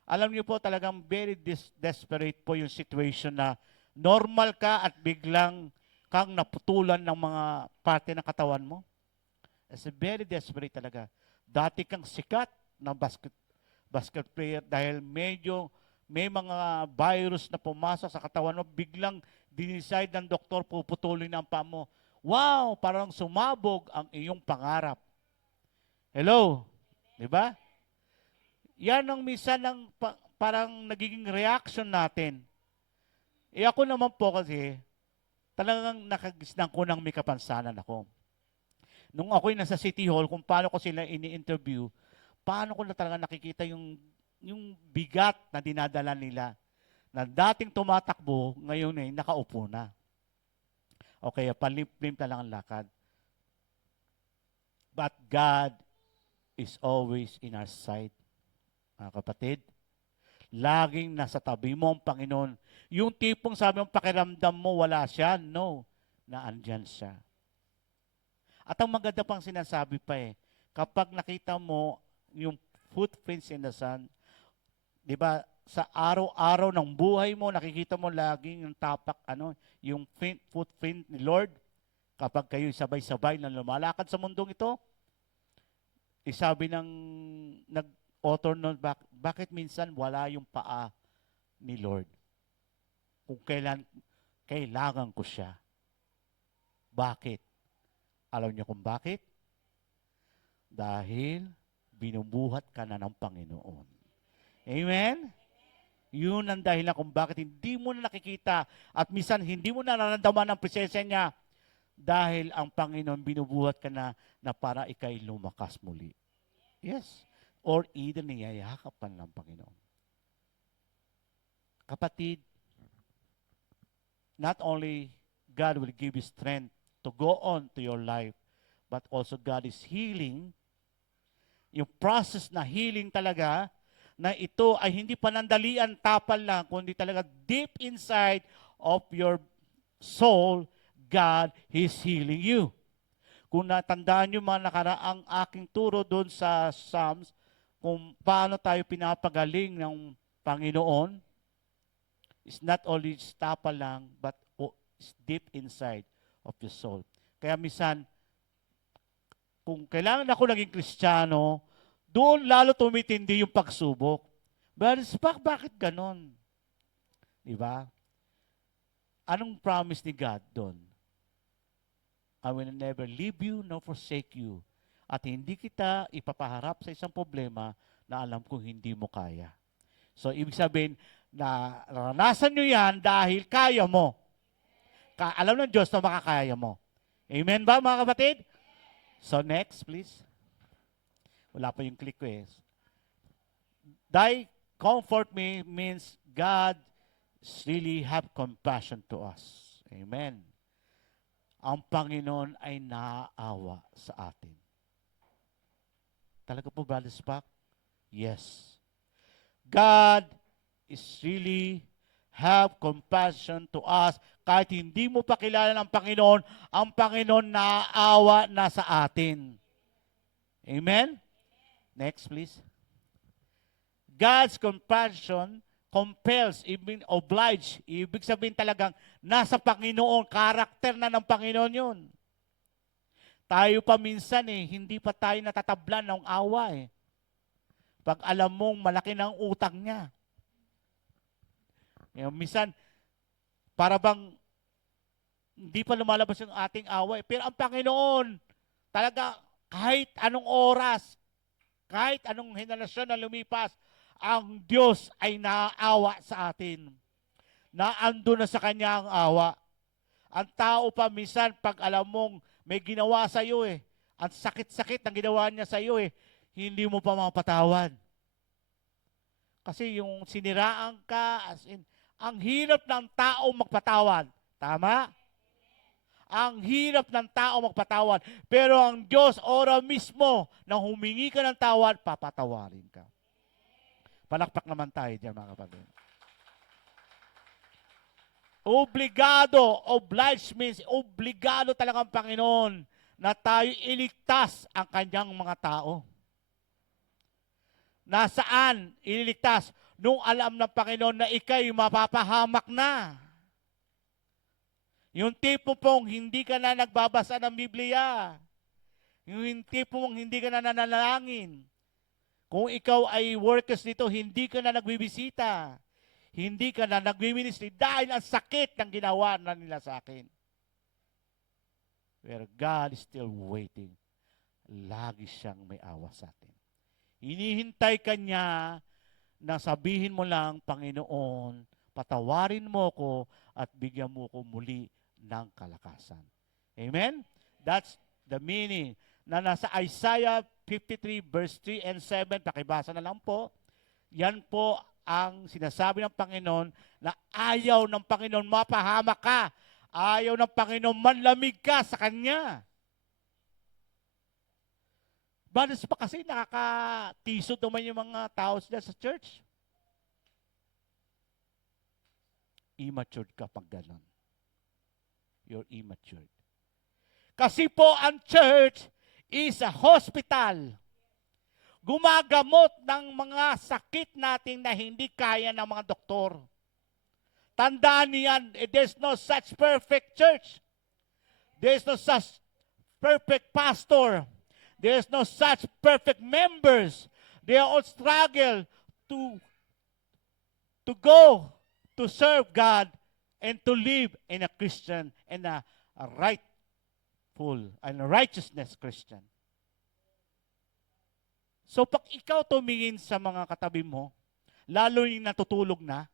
Alam niyo po talagang very desperate po yung situation na normal ka at biglang kang naputulan ng mga parte ng katawan mo. It's very desperate talaga. Dati kang sikat na basket player dahil medyo may mga virus na pumasok sa katawan mo, biglang dinicide ng doktor, puputulin ang paa mo. Wow! Parang sumabog ang iyong pangarap. Hello? Di ba? Yan ang minsan ng parang nagiging reaction natin. Ako naman po kasi, talagang nakagisnan ko ng may kapansanan ako. Nung ako'y nasa City Hall, kung paano ko sila ini-interview, paano ko na talaga nakikita yung bigat na dinadala nila na dating tumatakbo, ngayon ay nakaupo na. Okay, palimp-limp na lang ang lakad. But God is always in our side. Mga kapatid, laging nasa tabi mo ang Panginoon. Yung tipong sabi mong pakiramdam mo, wala siya. No, naandyan siya. At ang maganda pang sinasabi pa kapag nakita mo yung footprints in the sun, di ba, sa araw-araw ng buhay mo, nakikita mo laging yung tapak, yung footprint ni Lord. Kapag kayo sabay-sabay na lumalakad sa mundong ito, isabi ng nag-author nun, bakit minsan wala yung paa ni Lord? Kung kailangan ko siya. Bakit? Alam niyo kung bakit? Dahil binubuhat ka na ng Panginoon. Amen? Yun ang dahilan kung bakit hindi mo na nakikita at minsan hindi mo na nararamdaman ang presensya niya dahil ang Panginoon binubuhat ka na para ikay lumakas muli. Yes. Or either niyayakap ka ng Panginoon. Kapatid, not only God will give you strength to go on to your life, but also God is healing. Yung process na healing talaga, na ito ay hindi panandalian, tapal lang, kundi talaga deep inside of your soul, God is healing you. Kung natandaan nyo mga nakaraang aking turo doon sa Psalms, kung paano tayo pinapagaling ng Panginoon, it's not only tapal lang, but it's deep inside of your soul. Kaya minsan, kung kailangan ako naging Kristiyano, doon lalo tumitindi yung pagsubok. Bakit ganon? Diba? Anong promise ni God doon? I will never leave you nor forsake you. At hindi kita ipapaharap sa isang problema na alam kong hindi mo kaya. So, ibig sabihin, na naranasan nyo yan dahil kaya mo. Alam ng Diyos na makakaya mo. Amen ba, mga kapatid? So, next, please. Wala pa yung click ko Thy comfort me means God really have compassion to us. Amen. Ang Panginoon ay naaawa sa atin. Talaga po, Brother Spock? Yes. God is really have compassion to us. Kahit hindi mo pa kilala ng Panginoon, ang Panginoon naaawa na sa atin. Amen? Next, please. God's compassion compels, even oblige. Ibig sabihin talagang nasa Panginoon, karakter na ng Panginoon yun. Tayo pa minsan hindi pa tayo natatablan ng awa Pag alam mong malaki ng utang niya. Minsan, para bang hindi pa lumalabas yung ating awa Pero ang Panginoon, talaga kahit anong oras, kahit anong henerasyon na lumipas, ang Diyos ay naaawa sa atin. Naando na sa Kanya ang awa. Ang tao pa minsan, pag alam mong may ginawa sa iyo ang sakit-sakit ng ginawa niya sa iyo hindi mo pa mapatawad. Kasi yung siniraan ka, as in, ang hirap ng tao magpatawad. Tama? Ang hirap ng tao magpatawad. Pero ang Diyos, ora mismo, na humingi ka ng tawad, papatawarin ka. Palakpak naman tayo dyan, mga kapatid. Obliged means obligado talaga ang Panginoon na tayo iligtas ang kanyang mga tao. Nasaan ililigtas? Nung alam ng Panginoon na ikay mapapahamak na. Yung tipo pong hindi ka na nagbabasa ng Biblia. Yung tipo pong hindi ka na nanalangin. Kung ikaw ay workers dito, hindi ka na nagbibisita. Hindi ka na nagmi-ministry dahil ang sakit ng ginawa na nila sa akin. Where God is still waiting. Lagi siyang may awa sa atin. Hinihintay ka niya na sabihin mo lang, Panginoon, patawarin mo ko at bigyan mo ko muli ng kalakasan. Amen? That's the meaning na nasa Isaiah 53 verse 3 and 7, pakibasa na lang po. Yan po ang sinasabi ng Panginoon na ayaw ng Panginoon mapahamak ka. Ayaw ng Panginoon manlamig ka sa Kanya. Banas pa kasi nakakatisod naman yung mga tao sila sa church. Immature ka pag ganon. You're immature. Kasi po ang church is a hospital. Gumagamot ng mga sakit natin na hindi kaya ng mga doktor. Tandaan niyan, there's no such perfect church. There's no such perfect pastor. There's no such perfect members. They all struggle to go to serve God and to live in a Christian and a rightful and righteousness Christian. So pag ikaw tumingin sa mga katabi mo, lalo yung natutulog na,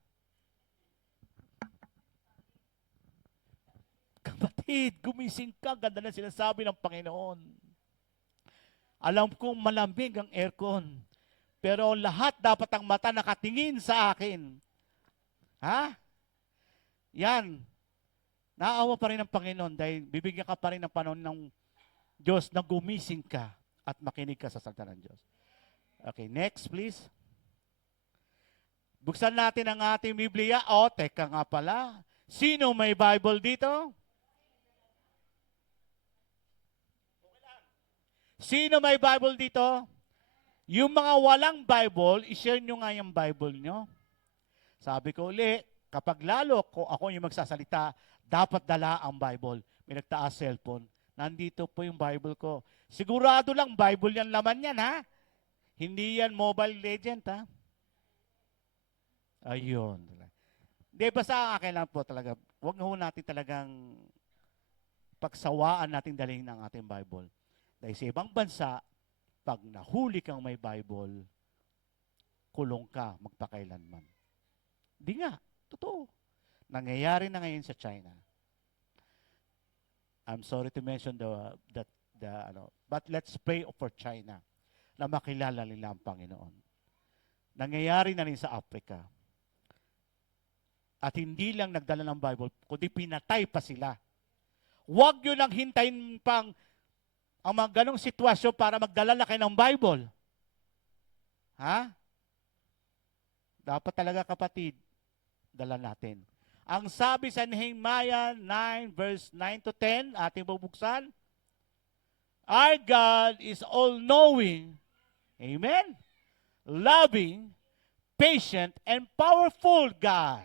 kapatid, gumising ka, ganda na sinasabi ng Panginoon. Alam kong malamig ang aircon, pero lahat dapat ang mata nakatingin sa akin. Ha? Yan. Naawa pa rin ng Panginoon dahil bibigyan ka pa rin ng panahon ng Diyos na gumising ka at makinig ka sa salita ng Diyos. Okay, next please. Buksan natin ang ating Biblia. O, teka nga pala. Sino may Bible dito? Sino may Bible dito? Yung mga walang Bible, i-share nyo nga yung Bible nyo. Sabi ko uli, kapag lalo ko ako yung magsasalita, dapat dala ang Bible. May nagtaas cellphone. Nandito po yung Bible ko. Sigurado lang, Bible yan laman yan, ha? Hindi yan Mobile Legend, ha? Ayun. Di, basta ang akin lang po talaga, huwag na ho natin talagang pagsawaan natin dalhin ng ating Bible. Dahil sa ibang bansa, pag nahuli kang may Bible, kulong ka magpakailanman. Di nga, totoo. Nangyayari na ngayon sa China. I'm sorry to mention but let's pray for China na makilala nila ang Panginoon. Nangyayari na rin sa Africa. At hindi lang nagdala ng Bible, kundi pinatay pa sila. Huwag yun lang hintayin pang ang mga ganong sitwasyon para magdala na kayo ng Bible. Ha? Dapat talaga kapatid, dala natin. Ang sabi sa Nehemiah 9 verse 9 to 10, ating bubuksan, our God is all-knowing, amen, loving, patient, and powerful God.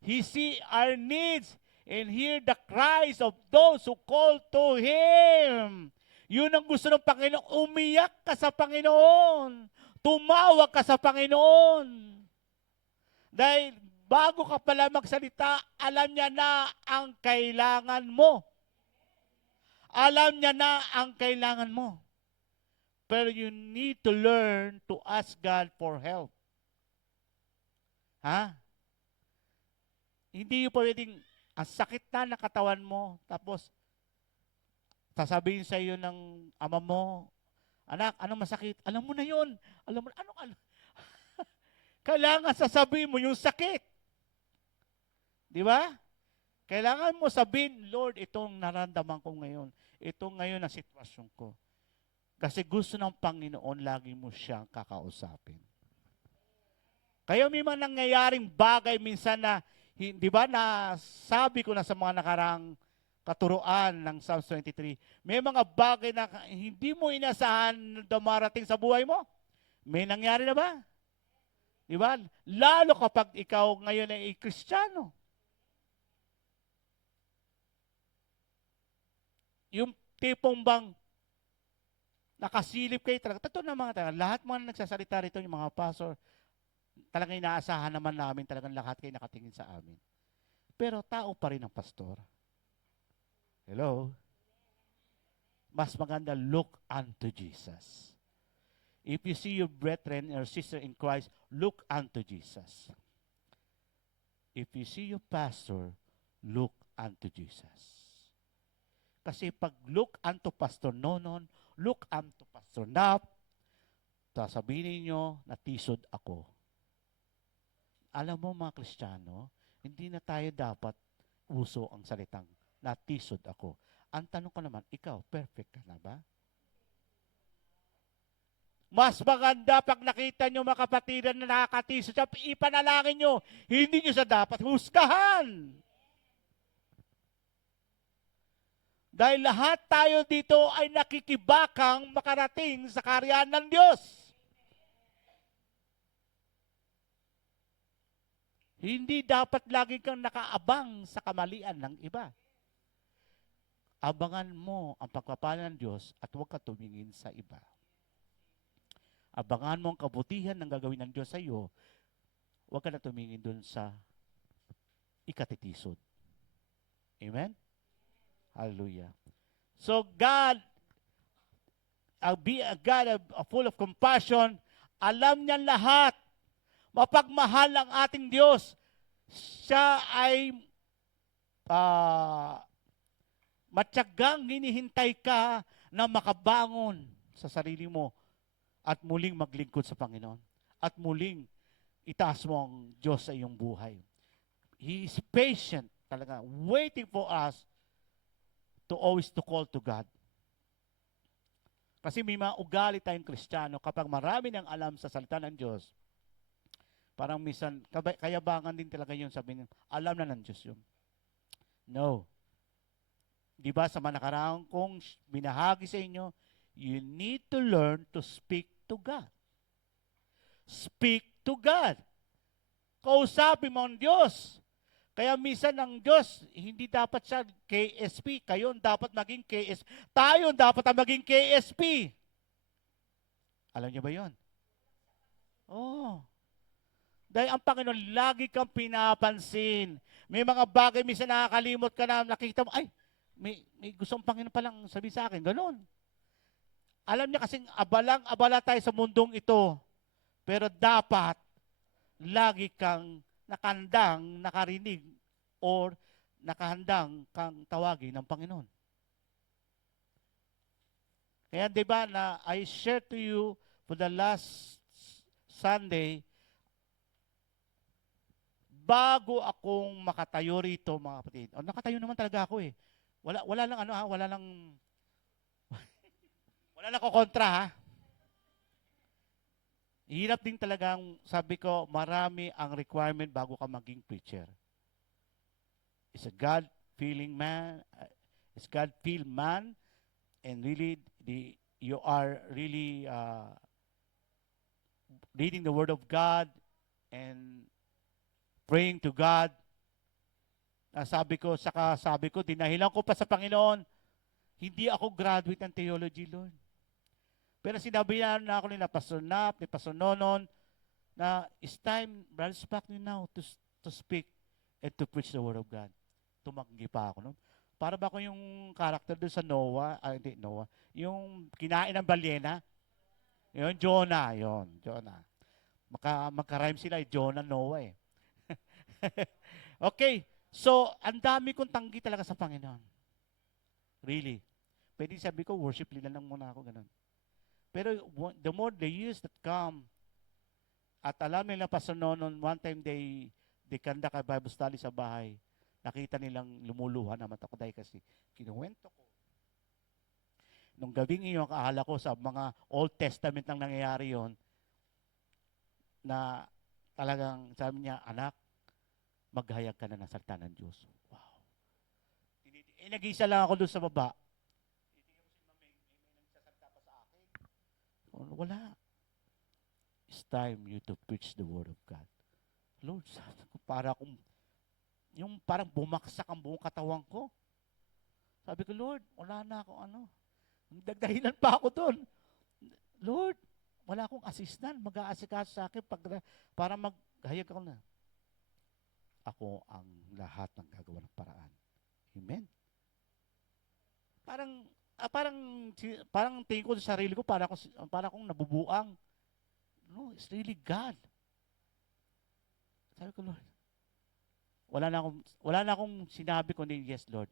He sees our needs and hear the cries of those who call to Him. Yun ang gusto ng Panginoon. Umiyak ka sa Panginoon. Tumawag ka sa Panginoon. Dahil bago ka pala magsalita, alam niya na ang kailangan mo. Alam niya na ang kailangan mo. Pero you need to learn to ask God for help. Ha? Hindi yung pwedeng ang sakit na ng katawan mo, tapos sasabihin sa iyo ng ama mo, anak, anong masakit? Alam mo na yun. Alam mo, ano? Kailangan sasabihin mo yung sakit. Di ba? Kailangan mo sabihin, Lord, itong naramdaman ko ngayon. Ito ngayon ang sitwasyon ko. Kasi gusto ng Panginoon, lagi mo siyang kakausapin. Kaya may mga nangyayaring bagay minsan na, di ba, na sabi ko na sa mga nakarang katuruan ng Psalms 23, may mga bagay na hindi mo inasahan na dumarating sa buhay mo. May nangyari na ba? Di ba? Lalo kapag ikaw ngayon ay Kristiyano. Yung tipong bang nakasilip kayo talaga. Totoo na mga talaga. Lahat mga nagsasalita rito, yung mga pastor, talagang inaasahan naman namin talagang lahat kayo nakatingin sa amin. Pero tao pa rin ang pastor. Hello? Mas maganda, look unto Jesus. If you see your brethren or sister in Christ, look unto Jesus. If you see your pastor, look unto Jesus. Kasi pag look unto Pastor Nonon, look unto Pastor Nap, sasabihin niyo, natisod ako. Alam mo mga Kristiyano, hindi na tayo dapat uso ang salitang natisod ako. Ang tanong ko naman, ikaw, perfect ka na ba? Mas maganda pag nakita nyo mga kapatiran na nakakatisod siya, ipanalangin nyo, hindi nyo sa dapat husgahan. Dahil lahat tayo dito ay nakikibakang makarating sa karyaan ng Diyos. Hindi dapat lagi kang nakaabang sa kamalian ng iba. Abangan mo ang pagpapala ng Diyos at huwag ka tumingin sa iba. Abangan mo ang kabutihan ng gagawin ng Diyos sa iyo, huwag ka na tumingin dun sa ikatitisod. Amen? Hallelujah. So God, be a God full of compassion, alam niya lahat. Mapagmahal ang ating Diyos. Siya ay matyagang hinihintay ka na makabangon sa sarili mo at muling maglingkod sa Panginoon. At muling itaas mo ang Diyos sa iyong buhay. He is patient talaga, waiting for us to always to call to God. Kasi may mga ugali tayong Kristiyano kapag marami nang alam sa salita ng Diyos, parang minsan, kayabangan din talaga yun, sabihin, alam na ng Diyos yun. No. Di ba sa manakaraang kong binahagi sa inyo, you need to learn to speak to God. Speak to God. Kausapin mo ang Diyos. Kaya minsan ang Diyos, hindi dapat siya KSP. Kayo dapat maging KSP. Tayo dapat ang maging KSP. Alam niyo ba yun? Oo. Dahil ang Panginoon, lagi kang pinapansin. May mga bagay, minsan nakakalimot ka na, nakikita mo, ay, may gustong Panginoon palang sabi sa akin. Ganon. Alam niya kasing abalang-abala tayo sa mundong ito. Pero dapat, lagi kang nakandang, nakarinig, or nakahandang kang tawagin ng Panginoon. Kaya di ba na I shared to you for the last Sunday, bago akong makatayo rito, mga kapatid. O, nakatayo naman talaga ako eh. Wala lang ano ha, wala lang kokontra ha. Hirap din talagang, sabi ko, marami ang requirement bago ka maging preacher. It's a God-feeling man, it's God-filled man, and really, you are really reading the Word of God and praying to God. Sabi ko, dinahilan ko pa sa Panginoon, hindi ako graduate ng theology, Lord. Pero sinabi na ako ni Pastor Nap, ni Pastor Nonon, na it's time, Brother Spack, now to speak and to preach the Word of God. Tumanggi pa ako. No? Para ba ako yung character doon sa Noah, yung kinain ng balyena? Yun, Jonah. Magka-rhyme sila, Jonah, Noah eh. Okay, so, ang dami kong tanggi talaga sa Panginoon. Really. Pwede sabi ko, worship nila lang muna ako, ganun. Pero the more the years that come, at alam nila Pastor Nonon, one time they conduct a Bible study sa bahay. nakita nilang lumuluha naman ako dahil kasi kinuwento ko. Nung gabing iyon, akala ko sa mga Old Testament lang nangyayari yon na talagang sabi niya, anak, maghayag ka na ng salita ng Diyos. Wow. Nag-isa lang ako doon sa baba. May nagsasalita pa sa akin. Wala. It's time you to preach the Word of God. Lord, sabi ko, yung parang bumaksak ang buong katawan ko. Sabi ko, Lord, wala na akong ano. Nagdahilan pa ako doon. Lord, wala akong assistant. Mag-aasikaso sa akin para maghayag ako na. Ako ang lahat ng gagawa ng paraan. Amen? Parang tingin ko sa sarili ko, para akong nabubuang. No, it's really God. Sabi ko, Lord, wala na akong sinabi kundi, yes, Lord,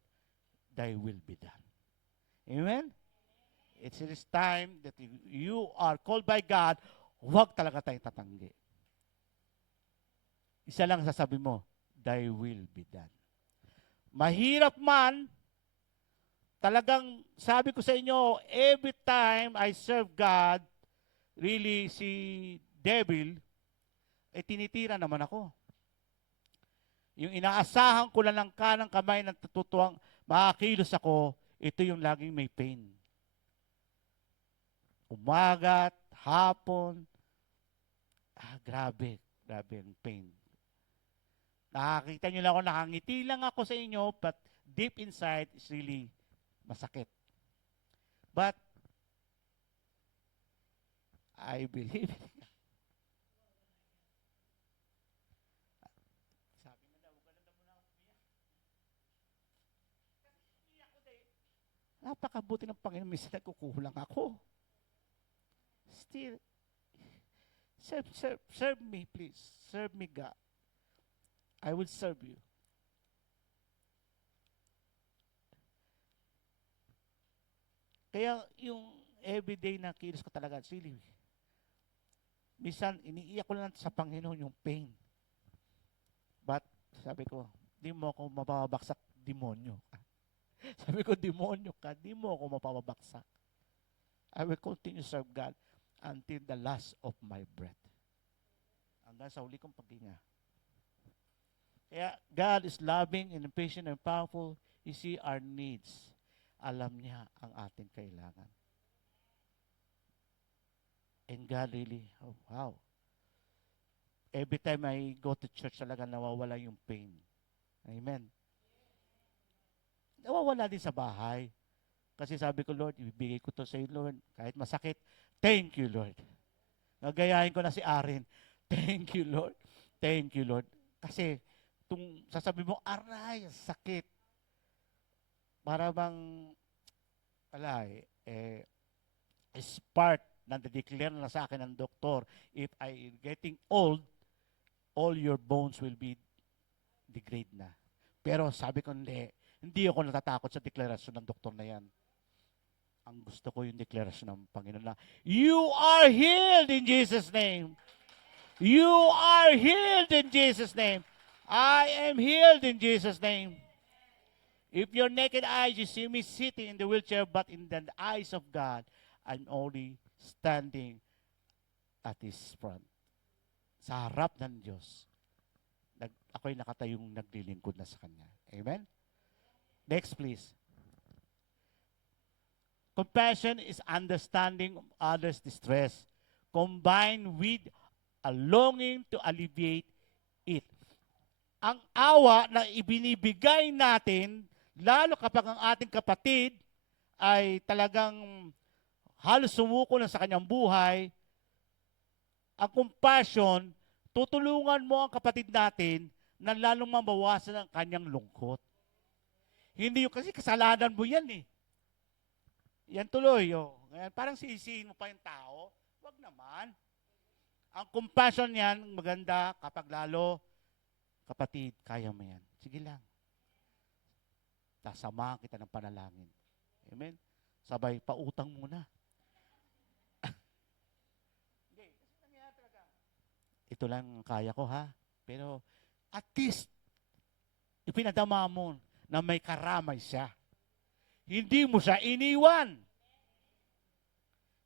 thy will be done. Amen? It is time that you are called by God, huwag talaga tayong tatanggi. Isa lang sasabi mo, thy will be done. Mahirap man, talagang sabi ko sa inyo, every time I serve God, really si devil, tinitira naman ako. Yung inaasahan ko lang ng kanang kamay ng tutuwang makakilos ako, ito yung laging may pain. Umagat, hapon, grabe ang pain. Nakakita nyo lang ako, nakangiti lang ako sa inyo, but deep inside is really masakit. But, I believe in God. Sabi na daw, maganda mo na ako umiyak. Kasi umiyak ko dahil, napakabuti ng Panginoon, minsan nagkukulang ako. Still, serve me, please. Serve me, God. I will serve you. Kaya yung everyday na kilos ko talaga, really, minsan iniiyak ko lang sa Panginoon yung pain. But, sabi ko, di mo ako mapapabaksak, demonyo ka. Sabi ko, demonyo ka, di mo ako mapapabaksak. I will continue to serve God until the last of my breath. Hanggang sa huli kong paghinga. Kaya God is loving and patient and powerful. He see our needs. Alam niya ang ating kailangan. And God really, oh wow. Every time I go to church talaga nawawala yung pain. Amen. Nawawala din sa bahay. Kasi sabi ko, Lord, ibibigay ko to sa iyo, Lord. Kahit masakit, thank you, Lord. Nagayahin ko na si Aaron. Thank you, Lord. Thank you, Lord. Kasi, sasabi mo, aray, sakit. Para bang, is part na declare na sa akin ng doktor, if I getting old, all your bones will be degrade na. Pero sabi ko, hindi ako natatakot sa deklarasyon ng doktor na yan. Ang gusto ko yung deklarasyon ng Panginoon na, you are healed in Jesus' name. You are healed in Jesus' name. I am healed in Jesus' name. If your naked eyes, you see me sitting in the wheelchair, but in the eyes of God, I'm only standing at His front. Sa harap ng Diyos, ako'y nakatayong naglilingkod na sa Kanya. Amen? Next, please. Compassion is understanding of others' distress, combined with a longing to alleviate it. Ang awa na ibinibigay natin, lalo kapag ang ating kapatid ay talagang halos sumuko na sa kanyang buhay, ang compassion, tutulungan mo ang kapatid natin na lalong mabawasan ang kanyang lungkot. Hindi yung kasi kasalanan mo yan eh. Yan tuloy. Ngayon, parang sisihin mo pa yung tao. Wag naman. Ang compassion yan, maganda kapag lalo, kapatid, kaya mo yan. Sige lang. Sasamahan kita ng panalangin. Amen? Sabay, pautang muna. Hindi, kasi nangyayari talaga. Ito lang ang kaya ko ha. Pero at least, ipinadama mo na may karamay siya. Hindi mo siya iniwan.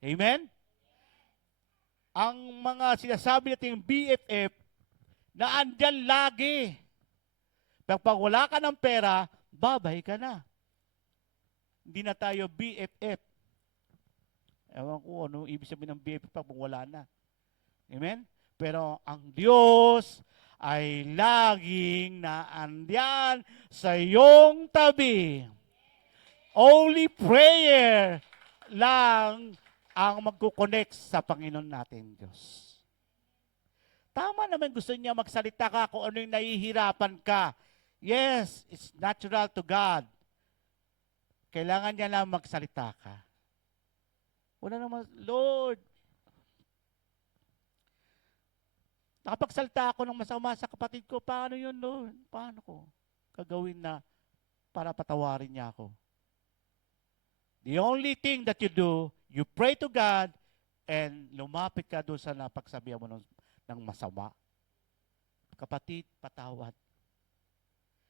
Amen? Ang mga sinasabi nating BFF na andyan lagi. Pag wala ka ng pera, babay ka na. Hindi na tayo BFF. Ewan ko ano ibig sabihin ng BFF pag wala na. Amen? Pero ang Diyos ay laging naandyan sa iyong tabi. Only prayer lang ang magkukonect sa Panginoon natin, Diyos. Tama naman gusto niya magsalita ka kung ano yung nahihirapan ka. Yes, it's natural to God. Kailangan niya lang magsalita ka. Wala naman, Lord, nakapagsalita ako ng masama sa kapatid ko, paano yun, Lord? Paano ko kagawin na para patawarin niya ako? The only thing that you do, you pray to God and lumapit ka doon sa napagsabihan mo ng masama. Kapatid, patawad.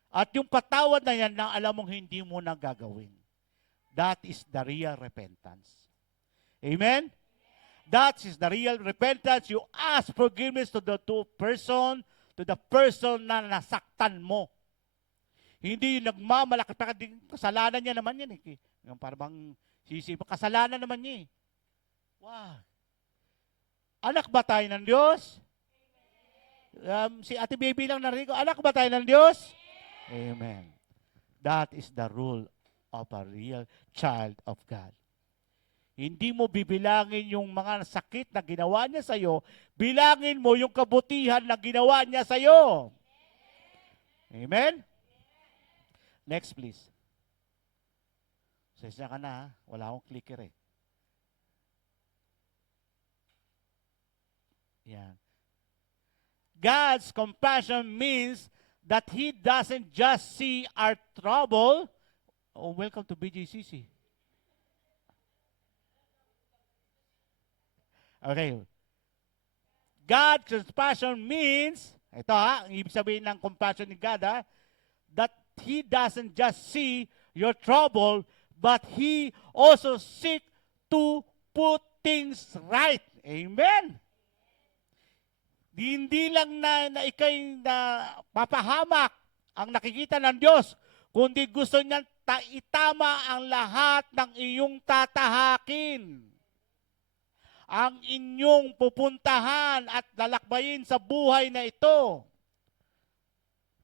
At yung patawad na yan na alam mong hindi mo na gagawin. That is the real repentance. Amen? That is the real repentance. You ask forgiveness to the person na nasaktan mo. Hindi yung nagmamalaki pa kasalanan niya naman yan eh. Yung parang sisipa, kasalanan naman niya eh. Wow. Anak ba tayo ng Diyos? Si Ate Baby lang narinig ko, anak ba tayo ng Diyos? Amen. That is the rule of a real child of God. Hindi mo bibilangin yung mga sakit na ginawa niya sa'yo, bilangin mo yung kabutihan na ginawa niya sa'yo. Amen? Next, please. Sesya ka na, ha? Wala akong clicker eh. Yan. God's compassion means that He doesn't just see our trouble. Oh, welcome to BJCC. Okay. God's compassion means, ito ha, ang ibig sabihin ng compassion ni God ha, that He doesn't just see your trouble, but He also seek to put things right. Amen? Hindi lang na ikay na papahamak ang nakikita ng Diyos, kundi gusto niya itama ang lahat ng iyong tatahakin. Ang inyong pupuntahan at lalakbayin sa buhay na ito.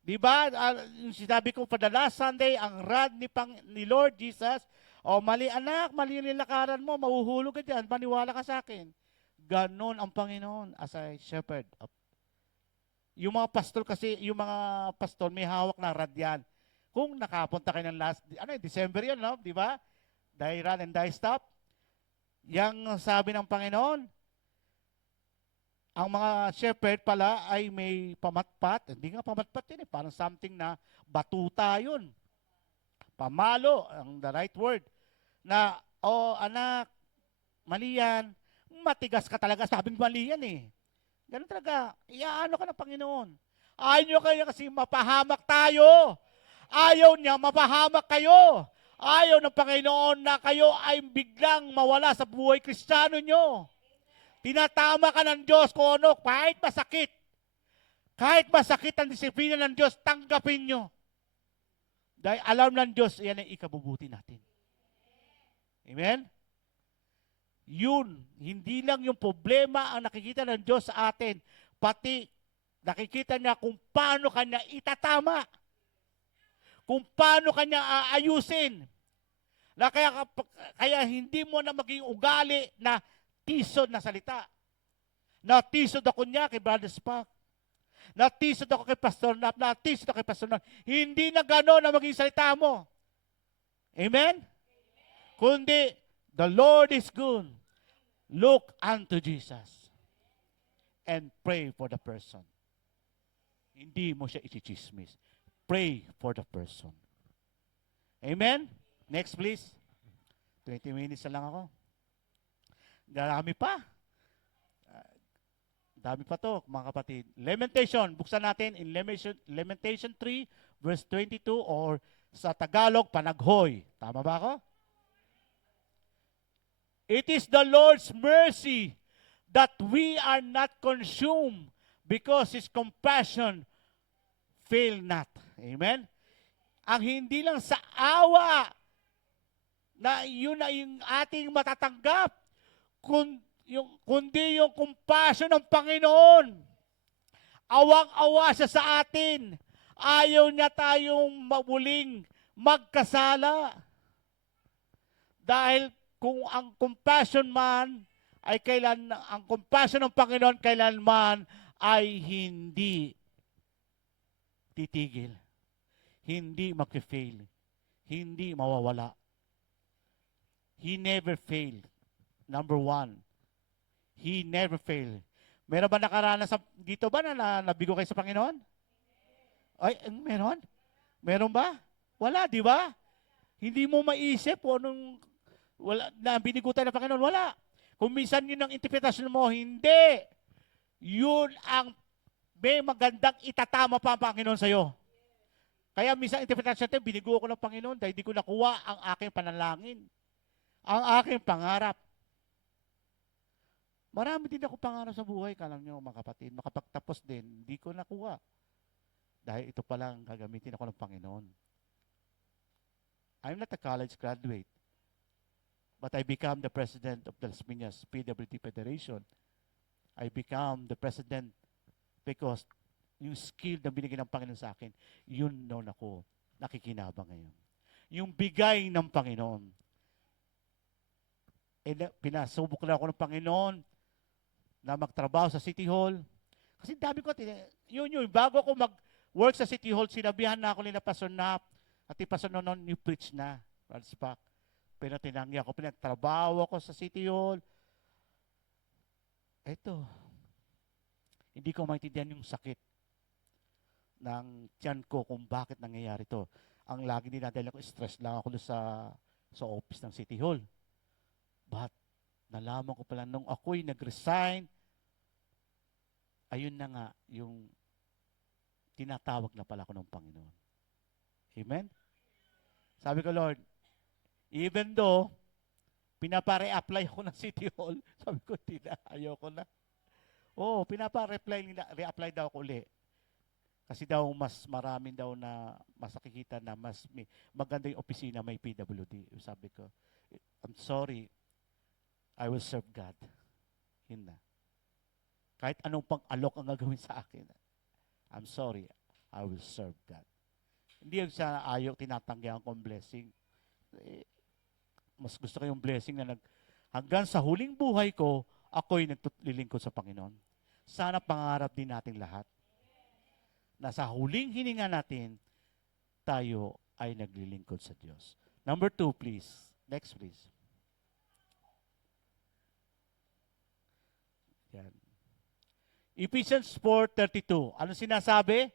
Diba? Yung sinabi ko pa the last Sunday, ang rod ni Lord Jesus, mali anak, mali yung nilakaran mo, mahuhulog ka dyan, maniwala ka sa akin. Ganon ang Panginoon as a shepherd. Yung mga pastor kasi, yung mga pastor may hawak na rod yan. Kung nakapunta kayo ng last, December yan, no? Di ba? Die run and die stop. Yang sabi ng Panginoon, ang mga shepherd pala ay may pamatpat. Hindi nga pamatpat yun eh. Parang something na batuta yun. Pamalo, ang the right word. Na, anak, mali yan. Matigas ka talaga. Sabing mali yan eh. Ganun talaga. Iaano ka ng Panginoon. Ayaw nyo kayo kasi mapahamak tayo. Ayaw niya mapahamak kayo. Ayaw ng Panginoon na kayo ay biglang mawala sa buhay Kristiyano nyo. Tinatama ka ng Diyos kung ano, kahit masakit. Kahit masakit ang disiplina ng Diyos, tanggapin nyo. Dahil alam ng Diyos, yan ang ikabubuti natin. Amen? Yun, hindi lang yung problema ang nakikita ng Diyos sa atin, pati nakikita niya kung paano kanya itatama. Kung paano kanya aayusin. Na kaya hindi mo na maging ugali na tisod na salita. Natisod ako niya kay Brother Spock. Natisod ako kay Pastor Nap. Natisod ako kay Pastor Nap. Hindi na gano'n na maging salita mo. Amen? Kundi, the Lord is good. Look unto Jesus. And pray for the person. Hindi mo siya ichichismis. Pray for the person. Amen? Next please. 20 minutes na lang ako. Darami pa. Dami pa to, mga kapatid. Lamentation, buksan natin in Lamentation 3, verse 22, or sa Tagalog, panaghoy. Tama ba ako? It is the Lord's mercy that we are not consumed because His compassion fail not. Amen? Ang hindi lang sa awa na yun na yung ating matatanggap, kundi yung compassion ng Panginoon. Awang-awa siya sa atin. Ayaw niya tayong mabuling magkasala. Dahil kung ang compassion man ay ang compassion ng Panginoon kailanman ay hindi titigil. Hindi mag-fail. Hindi mawawala. He never failed. Number one, He never failed. Meron ba nakaranas dito ba na nabigo kayo sa Panginoon? Ay, meron? Meron ba? Wala, di ba? Hindi mo maisip kung anong na binigutan ng Panginoon. Wala. Kung minsan yun ang interpretasyon mo, hindi. Yun ang may magandang itatama pa ang Panginoon sa'yo. Kaya minsan interpretasyon natin, binigo ko ng Panginoon dahil di ko nakuha ang aking panalangin. Ang aking pangarap. Marami din ako pangarap sa buhay, kalam nyo mga kapatid. Makapagtapos din, hindi ko nakuha. Dahil ito palang gagamitin ako ng Panginoon. I'm not a college graduate, but I become the president of the Las Piñas PWD Federation. I become the president because yung skill na binigay ng Panginoon sa akin, yun noon ako nakikinabang ngayon. Yung bigay ng Panginoon. Pinasubok na ako ng Panginoon na magtrabaho sa City Hall. Kasi dami ko, bago ako mag-work sa City Hall, sinabihan na ako nila Pastor Nap at Pastor Nonon, you preach na, Franz Pac. Pero tinanggi ako, pinagtrabaho ako sa City Hall. Eto, hindi ko maintindihan yung sakit ng tiyan ko kung bakit nangyayari to. Ang lagi dinadala ko, stress lang ako sa office ng City Hall. But, nalaman ko pala nung ako'y nag-resign, ayun na nga, yung tinatawag na pala ko ng Panginoon. Amen? Sabi ko, Lord, even though, pinapare-apply ako ng City Hall, sabi ko, ayaw ko na. Oo, re-apply daw ako uli. Kasi daw, mas maraming daw na mas nakikita na mas maganda yung opisina, may PWD. Sabi ko, I'm sorry, I will serve God. Yun na. Kahit anong pang-alok ang gagawin sa akin, I'm sorry, I will serve God. Hindi yung siya ayaw, tinatanggihan kong blessing. Mas gusto ko yung blessing na hanggang sa huling buhay ko, ako'y naglilingkod sa Panginoon. Sana pangarap din natin lahat na sa huling hininga natin, tayo ay naglilingkod sa Diyos. Number 2, please. Next, please. Yan. Ephesians 4:32. Ano sinasabi?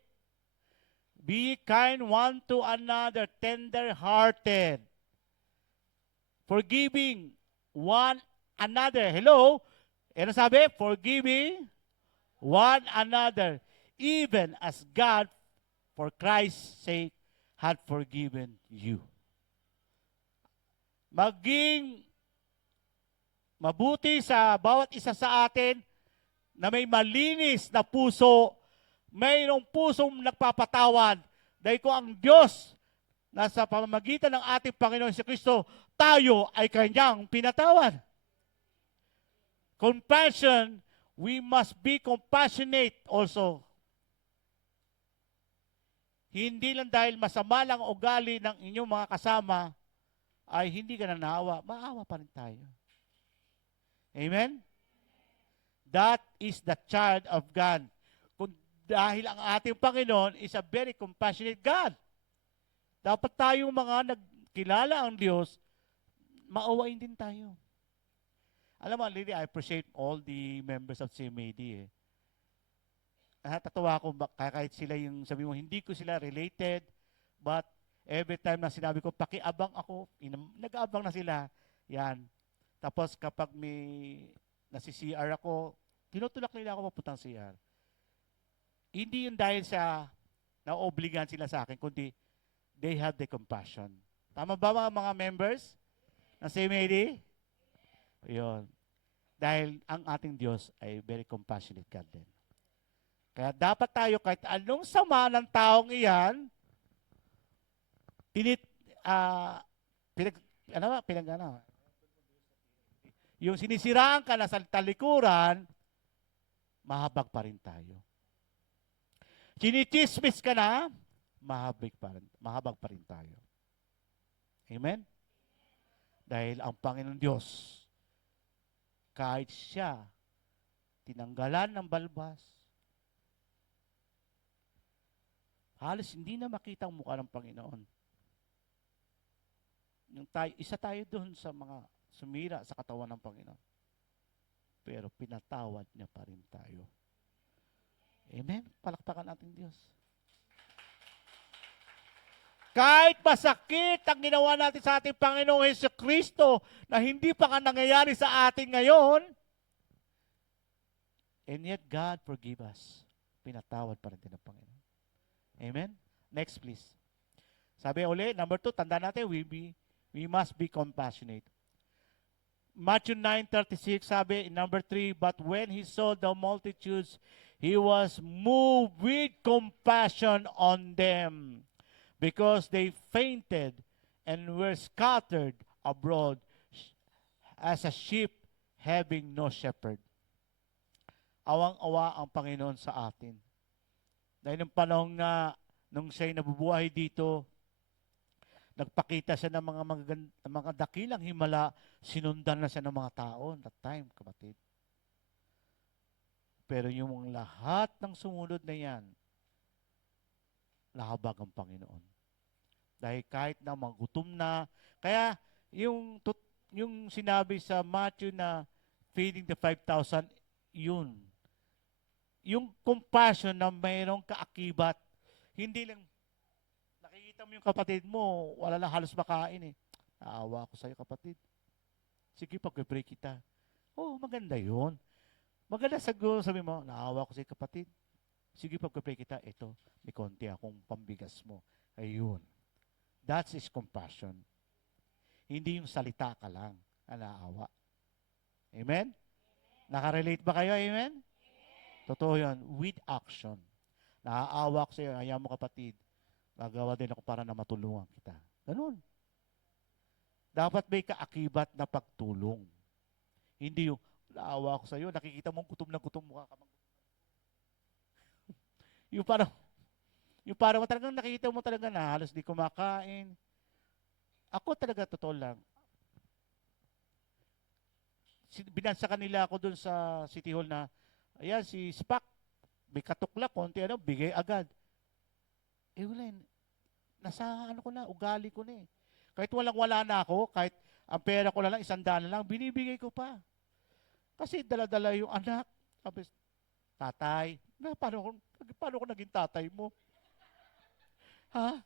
Be kind one to another, tender-hearted, forgiving one another. Hello? Ano sabi? Forgiving one another, even as God, for Christ's sake, had forgiven you. Maging mabuti sa bawat isa sa atin na may malinis na puso, mayroong pusong nagpapatawad. Dahil kung ang Diyos nasa pamamagitan ng ating Panginoon si Kristo, tayo ay Kanyang pinatawad. Compassion, we must be compassionate also. Hindi lang dahil masama lang ang ugali ng inyong mga kasama, ay hindi ka na naawa, maawa pa rin tayo. Amen? That is the child of God. Dahil ang ating Panginoon is a very compassionate God. Dapat tayong mga nagkilala ang Diyos, maawain din tayo. Alam mo, really, I appreciate all the members of CMAD. Natatawa ako, kahit sila yung sabi mo, hindi ko sila related, but every time na sinabi ko, pakiabang ako, nag-aabang na sila. Yan. Tapos kapag may nasi-CR ako, tinutulak nila ako papuntang CR. Hindi yun dahil sa naobligan sila sa akin, kundi they have the compassion. Tama ba mga members ng CMAD? Yun. Dahil ang ating Diyos ay very compassionate God din. Kaya dapat tayo kahit anong sama ng taong iyan, yung sinisiraan ka na sa talikuran, mahabag pa rin tayo. Chinichismis ka na, mahabag pa rin tayo. Amen? Dahil ang Panginoon Diyos, kahit siya, tinanggalan ng balbas, halos hindi na makita ang mukha ng Panginoon. Isa tayo doon sa mga sumira sa katawan ng Panginoon. Pero pinatawad niya pa rin tayo. Amen? Palakpakan natin Diyos. Kahit masakit ang ginawa natin sa ating Panginoong Jesucristo na hindi pa nangyayari sa atin ngayon, and yet God forgive us. Pinatawad pa rin din ng Panginoon. Amen? Next, please. Sabi ulit, number 2, tanda natin, we must be compassionate. Matthew 9:36 sabi, number 3, but when he saw the multitudes, he was moved with compassion on them, because they fainted and were scattered abroad as a sheep having no shepherd. Awang-awa ang Panginoon sa atin. Dahil nung panahon na, nung siya'y nabubuhay dito, nagpakita siya ng mga dakilang himala, sinundan na siya ng mga tao that time, kapatid. Pero yung lahat ng sumunod na yan, lahabag ang Panginoon. Dahil kahit na magutom na, kaya yung sinabi sa Matthew na feeding the 5,000, yun. Yung compassion na mayroong kaakibat, hindi lang nakikita mo yung kapatid mo, wala lang halos makain eh. Naawa ako sa'yo kapatid. Sige, pag-pray kita. Oh, maganda yun. Maganda sabi mo, naawa ko sa'yo kapatid. Sige, pag-pray kita, ito, may konti akong pambigas mo. Ayun. That's his compassion. Hindi yung salita ka lang na naawa. Amen? Nakarelate ba kayo? Amen? Totoo yan. With action. Naaawa ko sa'yo, hayaan mo kapatid. Gagawa din ako para na matulungan kita. Ganun. Dapat may kaakibat na pagtulong. Hindi yung, naawa ko sa'yo, nakikita mong kutom na kutom mukha ka. yung parang talagang nakikita mo talaga na halos di kumakain. Ako talaga, totoo lang. Binansa kanila ako dun sa City Hall na, ayan, si Spock, may katuklak, konti bigay agad. Eh wala, nasa ko na, ugali ko na eh. Kahit wala na ako, kahit ang pera ko na lang, 100 na lang, binibigay ko pa. Kasi dala-dala yung anak. Sabi, tatay, paano ko naging tatay mo? Ha?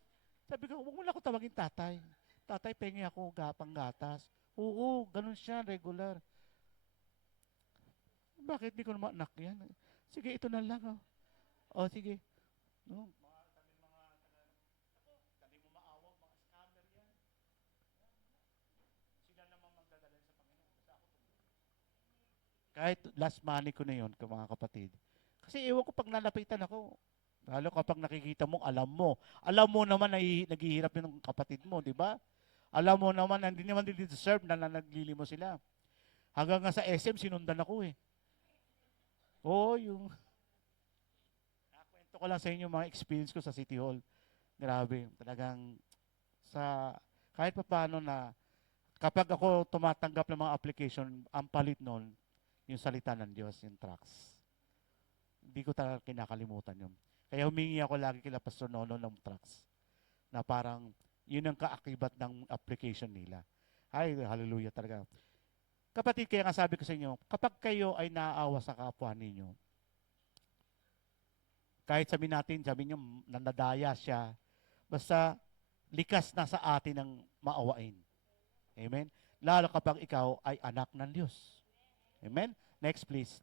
Sabi ko, huwag mo na ako tawagin tatay. Tatay, pengi ako panggatas. Oo, ganun siya, regular. Bakit di ko naman anak yan? Sige, ito na lang. Oh. O, sige. No. Kahit last money ko na yun, mga kapatid. Kasi ewan ko pag nalapitan ako, lalo kapag nakikita mo, alam mo naman na naghihirap yung kapatid mo, di ba? Alam mo naman na hindi naman deserve na naglili mo sila. Hanggang nga sa SM, sinundan ako eh. Oo, nakwento ko lang sa inyo mga experience ko sa City Hall. Grabe, talagang kahit pa paano na kapag ako tumatanggap ng mga application, ang palit nun, yung salita ng Diyos, yung tracts. Hindi ko talaga kinakalimutan yun. Kaya humingi ako lagi kila Pastor Nono ng tracts. Na parang, yun ang kaakibat ng application nila. Ay, hallelujah talaga. Kapatid, kaya nga sabi ko sa inyo, kapag kayo ay naaawa sa kapwa ninyo, kahit sabi nyo, nanadaya siya, basta likas na sa atin ng maawain. Amen? Lalo kapag ikaw ay anak ng Diyos. Amen? Next, please.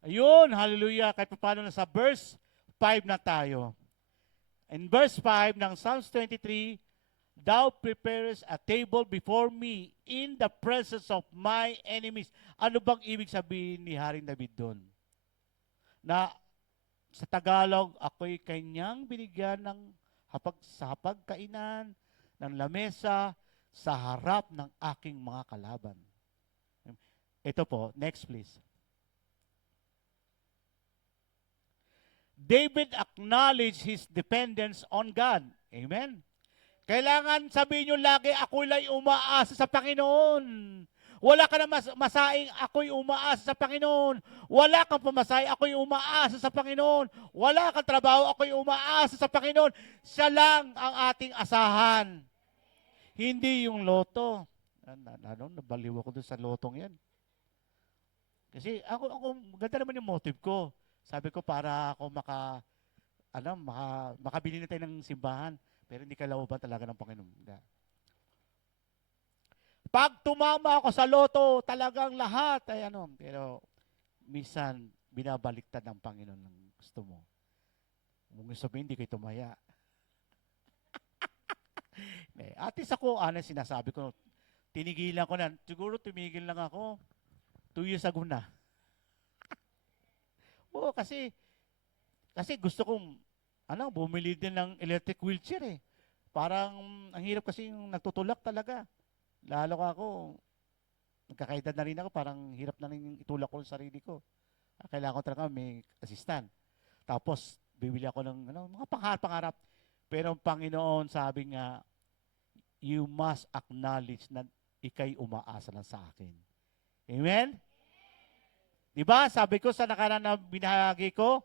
Ayun, hallelujah. Kahit paano nasa verse 5 na tayo. In verse 5 ng Psalms 23, Thou preparest a table before me in the presence of my enemies. Ano bang ibig sabihin ni Haring David doon? Na sa Tagalog, ako'y kanyang binigyan ng sa hapagkainan, ng lamesa, sa harap ng aking mga kalaban. Ito po, next please. David acknowledged his dependence on God. Amen? Kailangan sabihin nyo lagi, ako'y umaasa sa Panginoon. Wala ka na masaing, ako'y umaasa sa Panginoon. Wala kang pamasahe, ako'y umaasa sa Panginoon. Wala kang trabaho, ako'y umaasa sa Panginoon. Siya lang ang ating asahan. Hindi yung loto. Nabaliw ako dun sa lotong yan. Kasi ako ganda naman yung motive ko. Sabi ko para ako makabili na tayo ng simbahan. Pero hindi kalooban talaga ng Panginoon. Pag tumama ako sa loto, talagang lahat ay Pero minsan, binabaliktad ng Panginoon ng gusto mo. Kung gusto mo, hindi kayo tumaya. At least ako, sinasabi ko, tinigilan ko na. Siguro tumigil lang ako 2 years ago na. Oo, kasi gusto kong bumili din ng electric wheelchair eh. Parang ang hirap kasi yung nagtutulak talaga. Lalo ako, nagkakaedad na rin ako, parang hirap na rin itulak ko sa sarili ko. Kailangan ko talaga may assistant. Tapos, bibili ako ng mga pangarap. Pero ang Panginoon sabi nga, you must acknowledge na ikay umaasa lang sa akin. Amen? Diba? Sabi ko sa nakaraan na binahagi ko,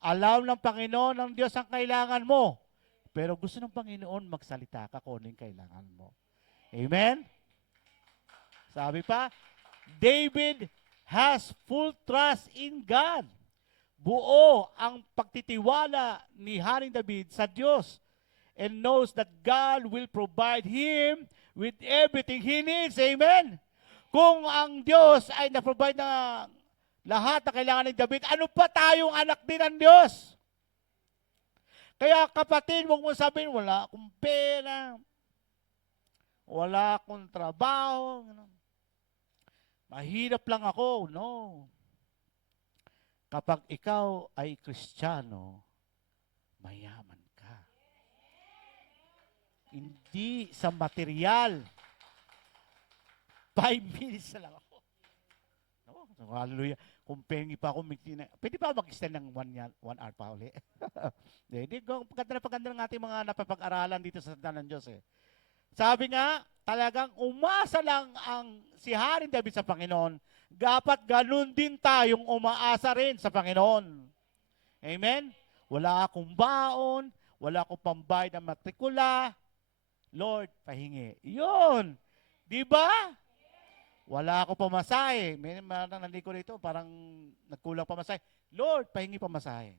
alam ng Panginoon ng Diyos ang kailangan mo. Pero gusto ng Panginoon magsalita ka kung ano yung kailangan mo. Amen? Sabi pa, David has full trust in God. Buo ang pagtitiwala ni Haring David sa Diyos and knows that God will provide him with everything he needs. Amen? Kung ang Diyos ay na-provide na lahat na kailangan ni David, ano pa tayong anak din ng Diyos? Kaya kapatid, huwag mo sabihin, wala akong pera, wala akong trabaho, mahirap lang ako. No. Kapag ikaw ay Kristiyano, mayaman ka. Hindi sa material. 5 minutes na lang ako. No? Hallelujah. Kung pengi pa ako, pwede pa mag-extend ng 1 hour pa uli? Hindi, paganda ng ating mga napapag-aralan dito sa Salita ng Diyos eh. Sabi nga, talagang umasa lang si Haring David sa Panginoon, dapat ganun din tayong umaasa rin sa Panginoon. Amen? Wala akong baon, wala akong pambayad ng matrikula, Lord, pahingi. Yun! Di ba? Wala ako pamasahe. May nandito rito, parang nagkulang pamasahe. Lord, pahingi pamasahe.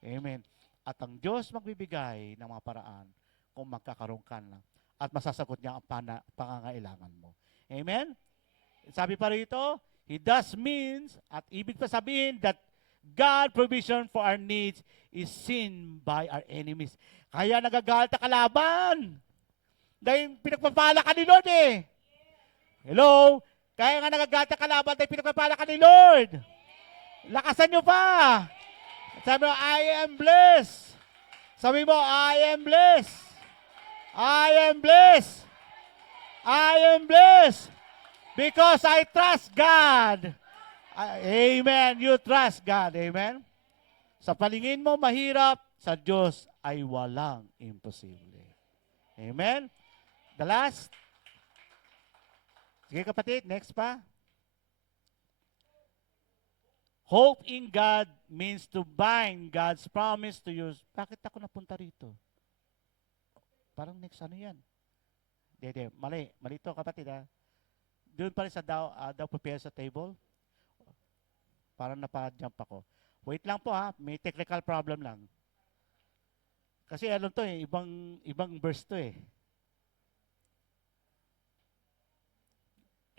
Amen. At ang Diyos magbibigay ng mga paraan kung magkakaroon ka na at masasagot niya ang pangangailangan mo. Amen? Sabi pa rito, He does means, at ibig pa sabihin that God provision for our needs is seen by our enemies. Kaya nagagalit ang kalaban. Dahil pinagpapala ka ni Lord eh. Hello? Kaya nga nagagalit ang kalaban dahil pinagpapala ka ni Lord. Lakasan nyo pa. Sabi mo, I am blessed. Sabi mo, I am blessed. I am blessed. I am blessed. Because I trust God. Amen. You trust God. Amen. Sa palingin mo mahirap, sa Diyos ay walang imposible. Amen. The last. Sige kapatid, next pa. Hope in God means to bind God's promise to you. Bakit ako napunta rito? Parang next ano yan? Hindi, mali. Mali ito kapatid ha. Doon pa rin sa daw prepare sa table. Parang napa-jump ako. Wait lang po ha, may technical problem lang. Kasi ano to eh, ibang verse to eh.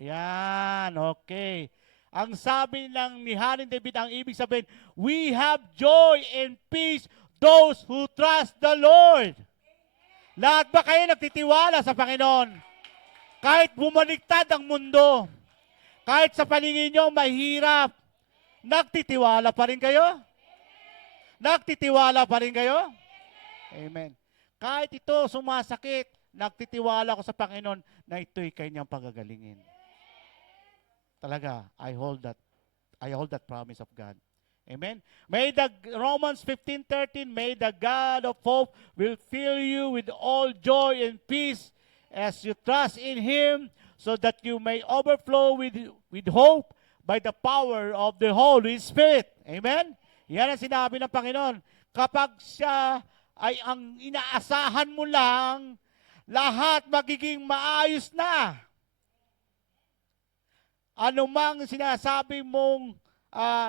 Yan, okay. Ang sabi ng ni Haring David, ang ibig sabihin, we have joy and peace those who trust the Lord. Lahat ba kayo nagtitiwala sa Panginoon? Kahit bumaliktad ang mundo, kahit sa paningin nyo mahirap, nagtitiwala pa rin kayo? Nagtitiwala pa rin kayo? Amen. Kahit ito sumasakit, nagtitiwala ko sa Panginoon na ito'y kanyang pagagalingin. Talaga, I hold that promise of God. Amen. May the Romans 15:13, may the God of hope will fill you with all joy and peace as you trust in Him, so that you may overflow with hope by the power of the Holy Spirit. Amen. Yan ang sinabi ng Panginoon. Kapag siya ay ang inaasahan mo lang, lahat magiging maayos na. Ano mang sinasabi mong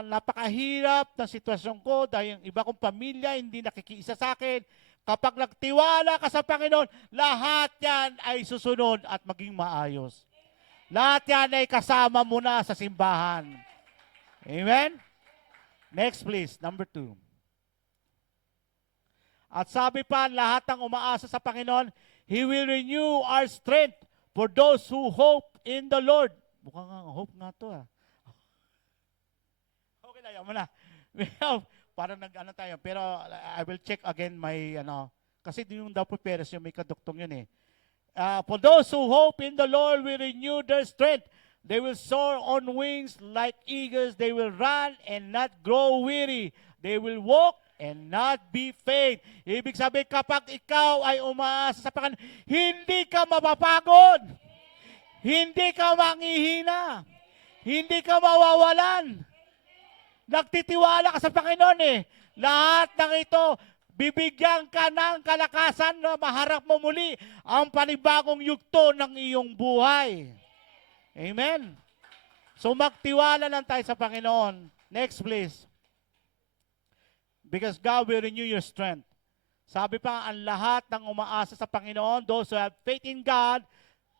napakahirap ng sitwasyon ko dahil yung iba kong pamilya hindi nakikiisa sa akin, kapag nagtiwala ka sa Panginoon, lahat yan ay susunod at maging maayos. Lahat yan ay kasama mo na sa simbahan. Amen? Next please, number 2. At sabi pa, lahat ng umaasa sa Panginoon, He will renew our strength for those who hope in the Lord. Mukhang nga, hope nga to Okay na, yan mo na. Parang nag-ano tayo. Pero I will check again my, kasi yung daw prepares yung may kaduktong yun eh. For those who hope in the Lord will renew their strength. They will soar on wings like eagles. They will run and not grow weary. They will walk and not be faint. Ibig sabihin, kapag ikaw ay umaasa sa Panginoon, hindi ka mapapagod. Hindi ka manghihina. Hindi ka mawawalan. Nagtitiwala ka sa Panginoon eh. Lahat ng ito, bibigyan ka ng kalakasan na maharap mo muli ang panibagong yugto ng iyong buhay. Amen? So magtiwala lang tayo sa Panginoon. Next please. Because God will renew your strength. Sabi pa, ang lahat ng umaasa sa Panginoon, those who have faith in God,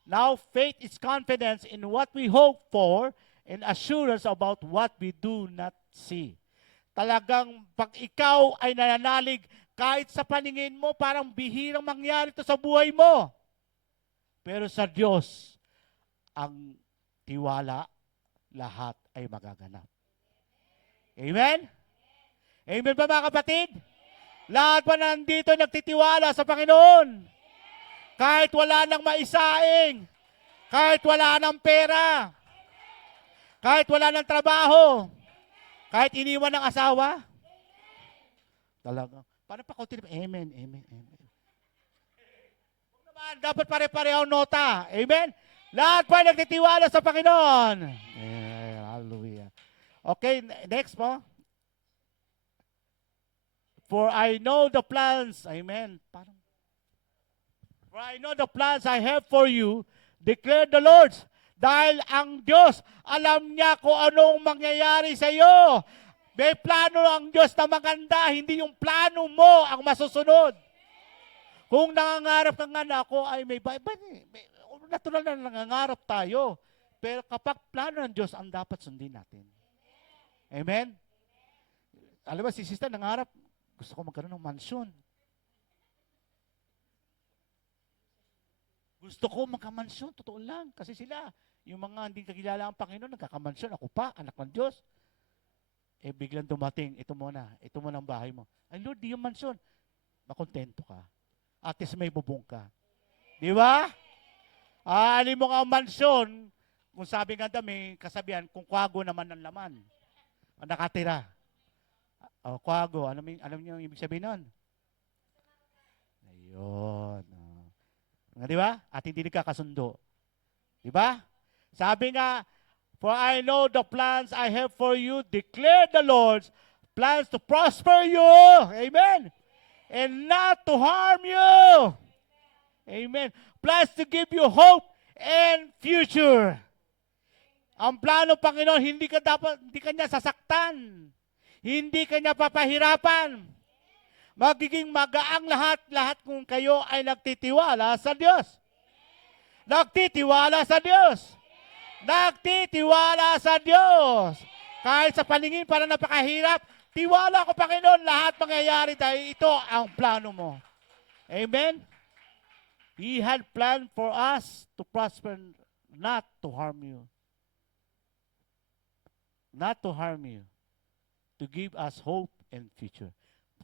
now faith is confidence in what we hope for and assurance about what we do not see. Talagang pag ikaw ay nananalig, kahit sa paningin mo, parang bihirang mangyari ito sa buhay mo. Pero sa Diyos, ang tiwala, lahat ay magaganap. Amen? Amen ba mga kapatid? Lahat ba nandito nagtitiwala sa Panginoon? Kahit wala nang maisaing, kahit wala nang pera, kahit wala nang trabaho, kahit iniwan ng asawa, talaga. Paano pa konti? Amen, amen, amen. Huwag naman, dapat pare-pareho nota. Amen? Lahat pa nagtitiwala sa Panginoon. Hallelujah. Okay, next po. For I know the plans, amen. For I know the plans I have for you, declare the Lord. Dahil ang Diyos, alam niya kung anong mangyayari sa iyo. May plano ang Diyos na maganda, hindi yung plano mo ang masusunod. Kung nangangarap ka nga na ako, ay may natural na nangangarap tayo. Pero kapag plano ng Diyos, ang dapat sundin natin. Amen? Alam ba, si sister nangarap, gusto ko magkaroon ng mansyon. Gusto ko magkamansyon, totoo lang. Kasi sila, yung mga hindi kakilala ang Panginoon, nagkakamansyon. Ako pa, anak ng Diyos. Eh, biglang dumating, ito muna ang bahay mo. Ay, Lord, di yung mansyon. Makontento ka. At least may bubong ka. Di ba? Alin mo nga ang mansyon, kung sabi nga may kasabihan, kung kwago naman ng laman. Nakatira. Kwago, alam niyo yung ibig sabihin nun? Ayun. Di ba? At hindi nagkakasundo. Di ba? Sabi nga, for I know the plans I have for you, declare the Lord, plans to prosper you. Amen. And not to harm you. Amen. Plans to give you hope and future. Ang plano, Panginoon, hindi ka niya sasaktan. Hindi ka niya papahirapan. Magiging magaang lahat kung kayo ay nagtitiwala sa Diyos. Nagtitiwala sa Diyos. Nagtitiwala sa Diyos. Kahit sa paningin para napakahirap, tiwala ko, Panginoon, lahat mangyayari dahil ito ang plano mo. Amen? He had planned for us to prosper, not to harm you. Not to harm you. To give us hope and future.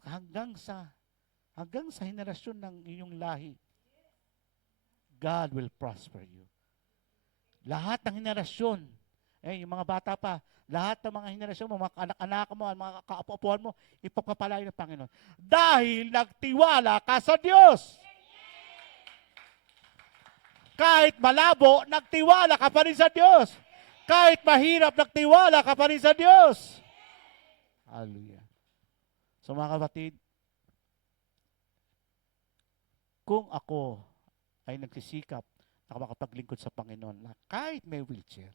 Hanggang sa henerasyon ng inyong lahi, God will prosper you. Lahat ng henerasyon, yung mga bata pa, lahat ng mga henerasyon mo, mga anak-anak mo, mga kaapu-apuan mo, ipagpapalain ng Panginoon. Dahil nagtiwala ka sa Diyos. Kahit malabo, nagtiwala ka pa rin sa Diyos. Kahit mahirap, nagtiwala ka pa rin sa Diyos. Hallelujah. So mga kapatid, kung ako ay nagsisikap na makapaglingkod sa Panginoon na kahit may wheelchair,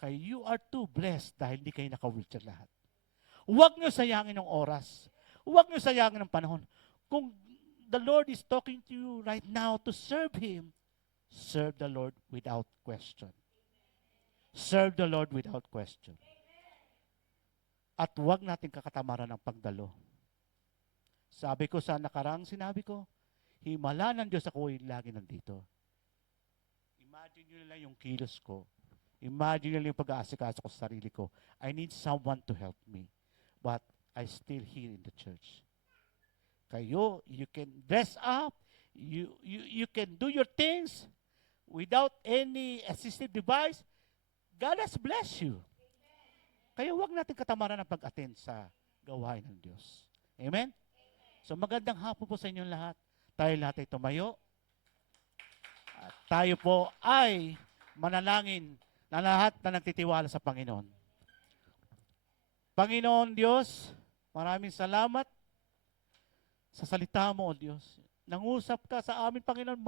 kaya you are too blessed dahil hindi kayo naka-wheelchair lahat. Huwag nyo sayangin ng oras. Huwag nyo sayangin ng panahon. Kung the Lord is talking to you right now to serve Him, serve the Lord without question. Serve the Lord without question. At huwag natin kakatamaran ng pagdalo. Sabi ko sa nakarang sinabi ko, himala ng Diyos ako ay lagi nandito. Imagine nyo lang yung kilos ko. Imagine nyo lang yung pag-aasikaso ko sa sarili ko. I need someone to help me. But I still here in the church. Kayo, you can dress up. You can do your things without any assistive device. God has blessed you. Kaya huwag natin katamaran ng pag-attend sa gawain ng Diyos. Amen? So magandang hapon po sa inyong lahat. Tayo lahat ay tumayo. At tayo po ay manalangin na lahat na nagtitiwala sa Panginoon. Panginoon Diyos, maraming salamat sa salita mo, O Diyos. Nangusap ka sa amin, Panginoon,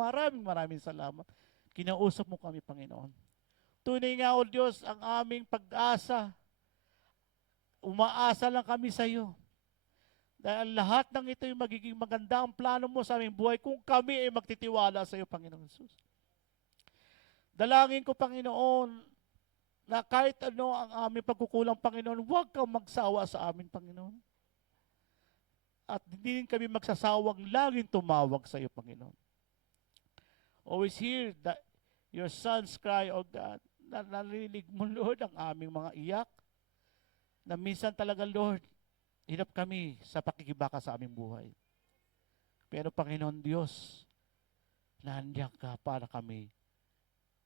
maraming salamat. Kinausap mo kami, Panginoon. Tunay nga, O Diyos, ang aming pag-asa. Umaasa lang kami sa iyo. Dahil lahat ng ito ay magiging maganda ang plano mo sa aming buhay kung kami ay magtitiwala sa iyo, Panginoon Jesus. Dalangin ko, Panginoon, na kahit ano ang aming pagkukulang, Panginoon, huwag kang magsawa sa amin, Panginoon. At hindi rin kami magsasawang laging tumawag sa iyo, Panginoon. Always hear your sons cry, O God, na narinig mo, Lord, ang aming mga iyak, na minsan talaga, Lord, hirap kami sa pakikibaka sa aming buhay. Pero Panginoon Diyos, nandiyan ka para kami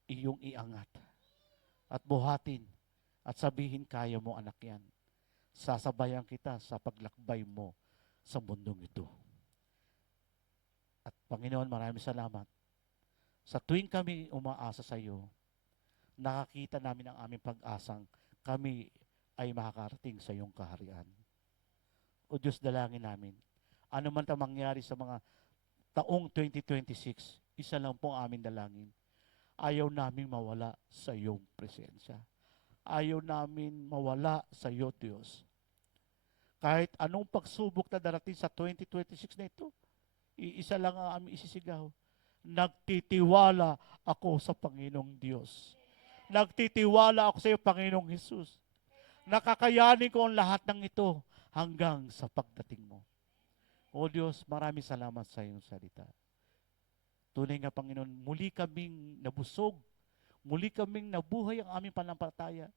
iyong iangat at buhatin at sabihin kaya mo anak yan. Sasabayan kita sa paglakbay mo sa mundong ito. At Panginoon, maraming salamat. Sa tuwing kami umaasa sa iyo, nakakita namin ang aming pag-asang kami ay makakarating sa iyong kaharian. O Diyos, dalangin namin. Ano man ang mangyari sa mga taong 2026, isa lang po ang aming dalangin. Ayaw namin mawala sa iyong presensya. Ayaw namin mawala sa iyo, Diyos. Kahit anong pagsubok na darating sa 2026 na ito, iisa lang ang aming isisigaw. Nagtitiwala ako sa Panginoong Diyos. Nagtitiwala ako sa iyo, Panginoong Jesus. Nakakayanin ko ang lahat ng ito hanggang sa pagdating mo. O Diyos, maraming salamat sa iyong salita. Tunay nga, Panginoon, muli kaming nabusog, muli kaming nabuhay ang aming panampalataya.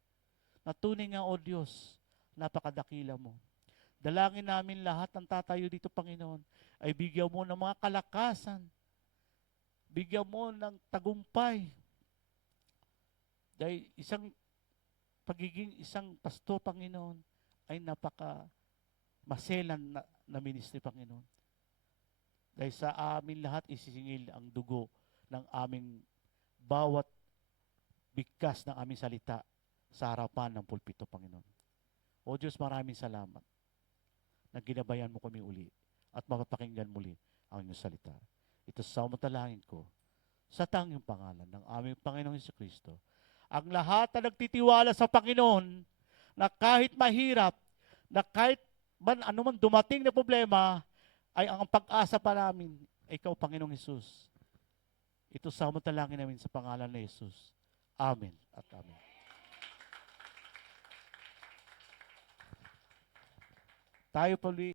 Na tunay nga, O Diyos, napakadakila mo. Dalangin namin lahat ng tatayo dito, Panginoon, ay bigyan mo ng mga kalakasan, bigyan mo ng tagumpay. Dahil pagiging isang pastor, Panginoon, ay maselan na ministry, Panginoon. Dahil sa amin lahat isisingil ang dugo ng aming bawat bigkas ng aming salita sa harapan ng pulpito, Panginoon. O Diyos, maraming salamat na ginabayan mo kami uli at mapapakinggan muli ang iyong salita. Ito sa umatalangin ko sa tanging pangalan ng aming Panginoong Jesucristo. Ang lahat na nagtitiwala sa Panginoon na kahit mahirap, na kahit anuman dumating na problema, ay ang pag-asa pa namin, ikaw, Panginoong Jesus. Ito sa umatalangin namin sa pangalan ni Jesus. Amen at amen. Tayo pali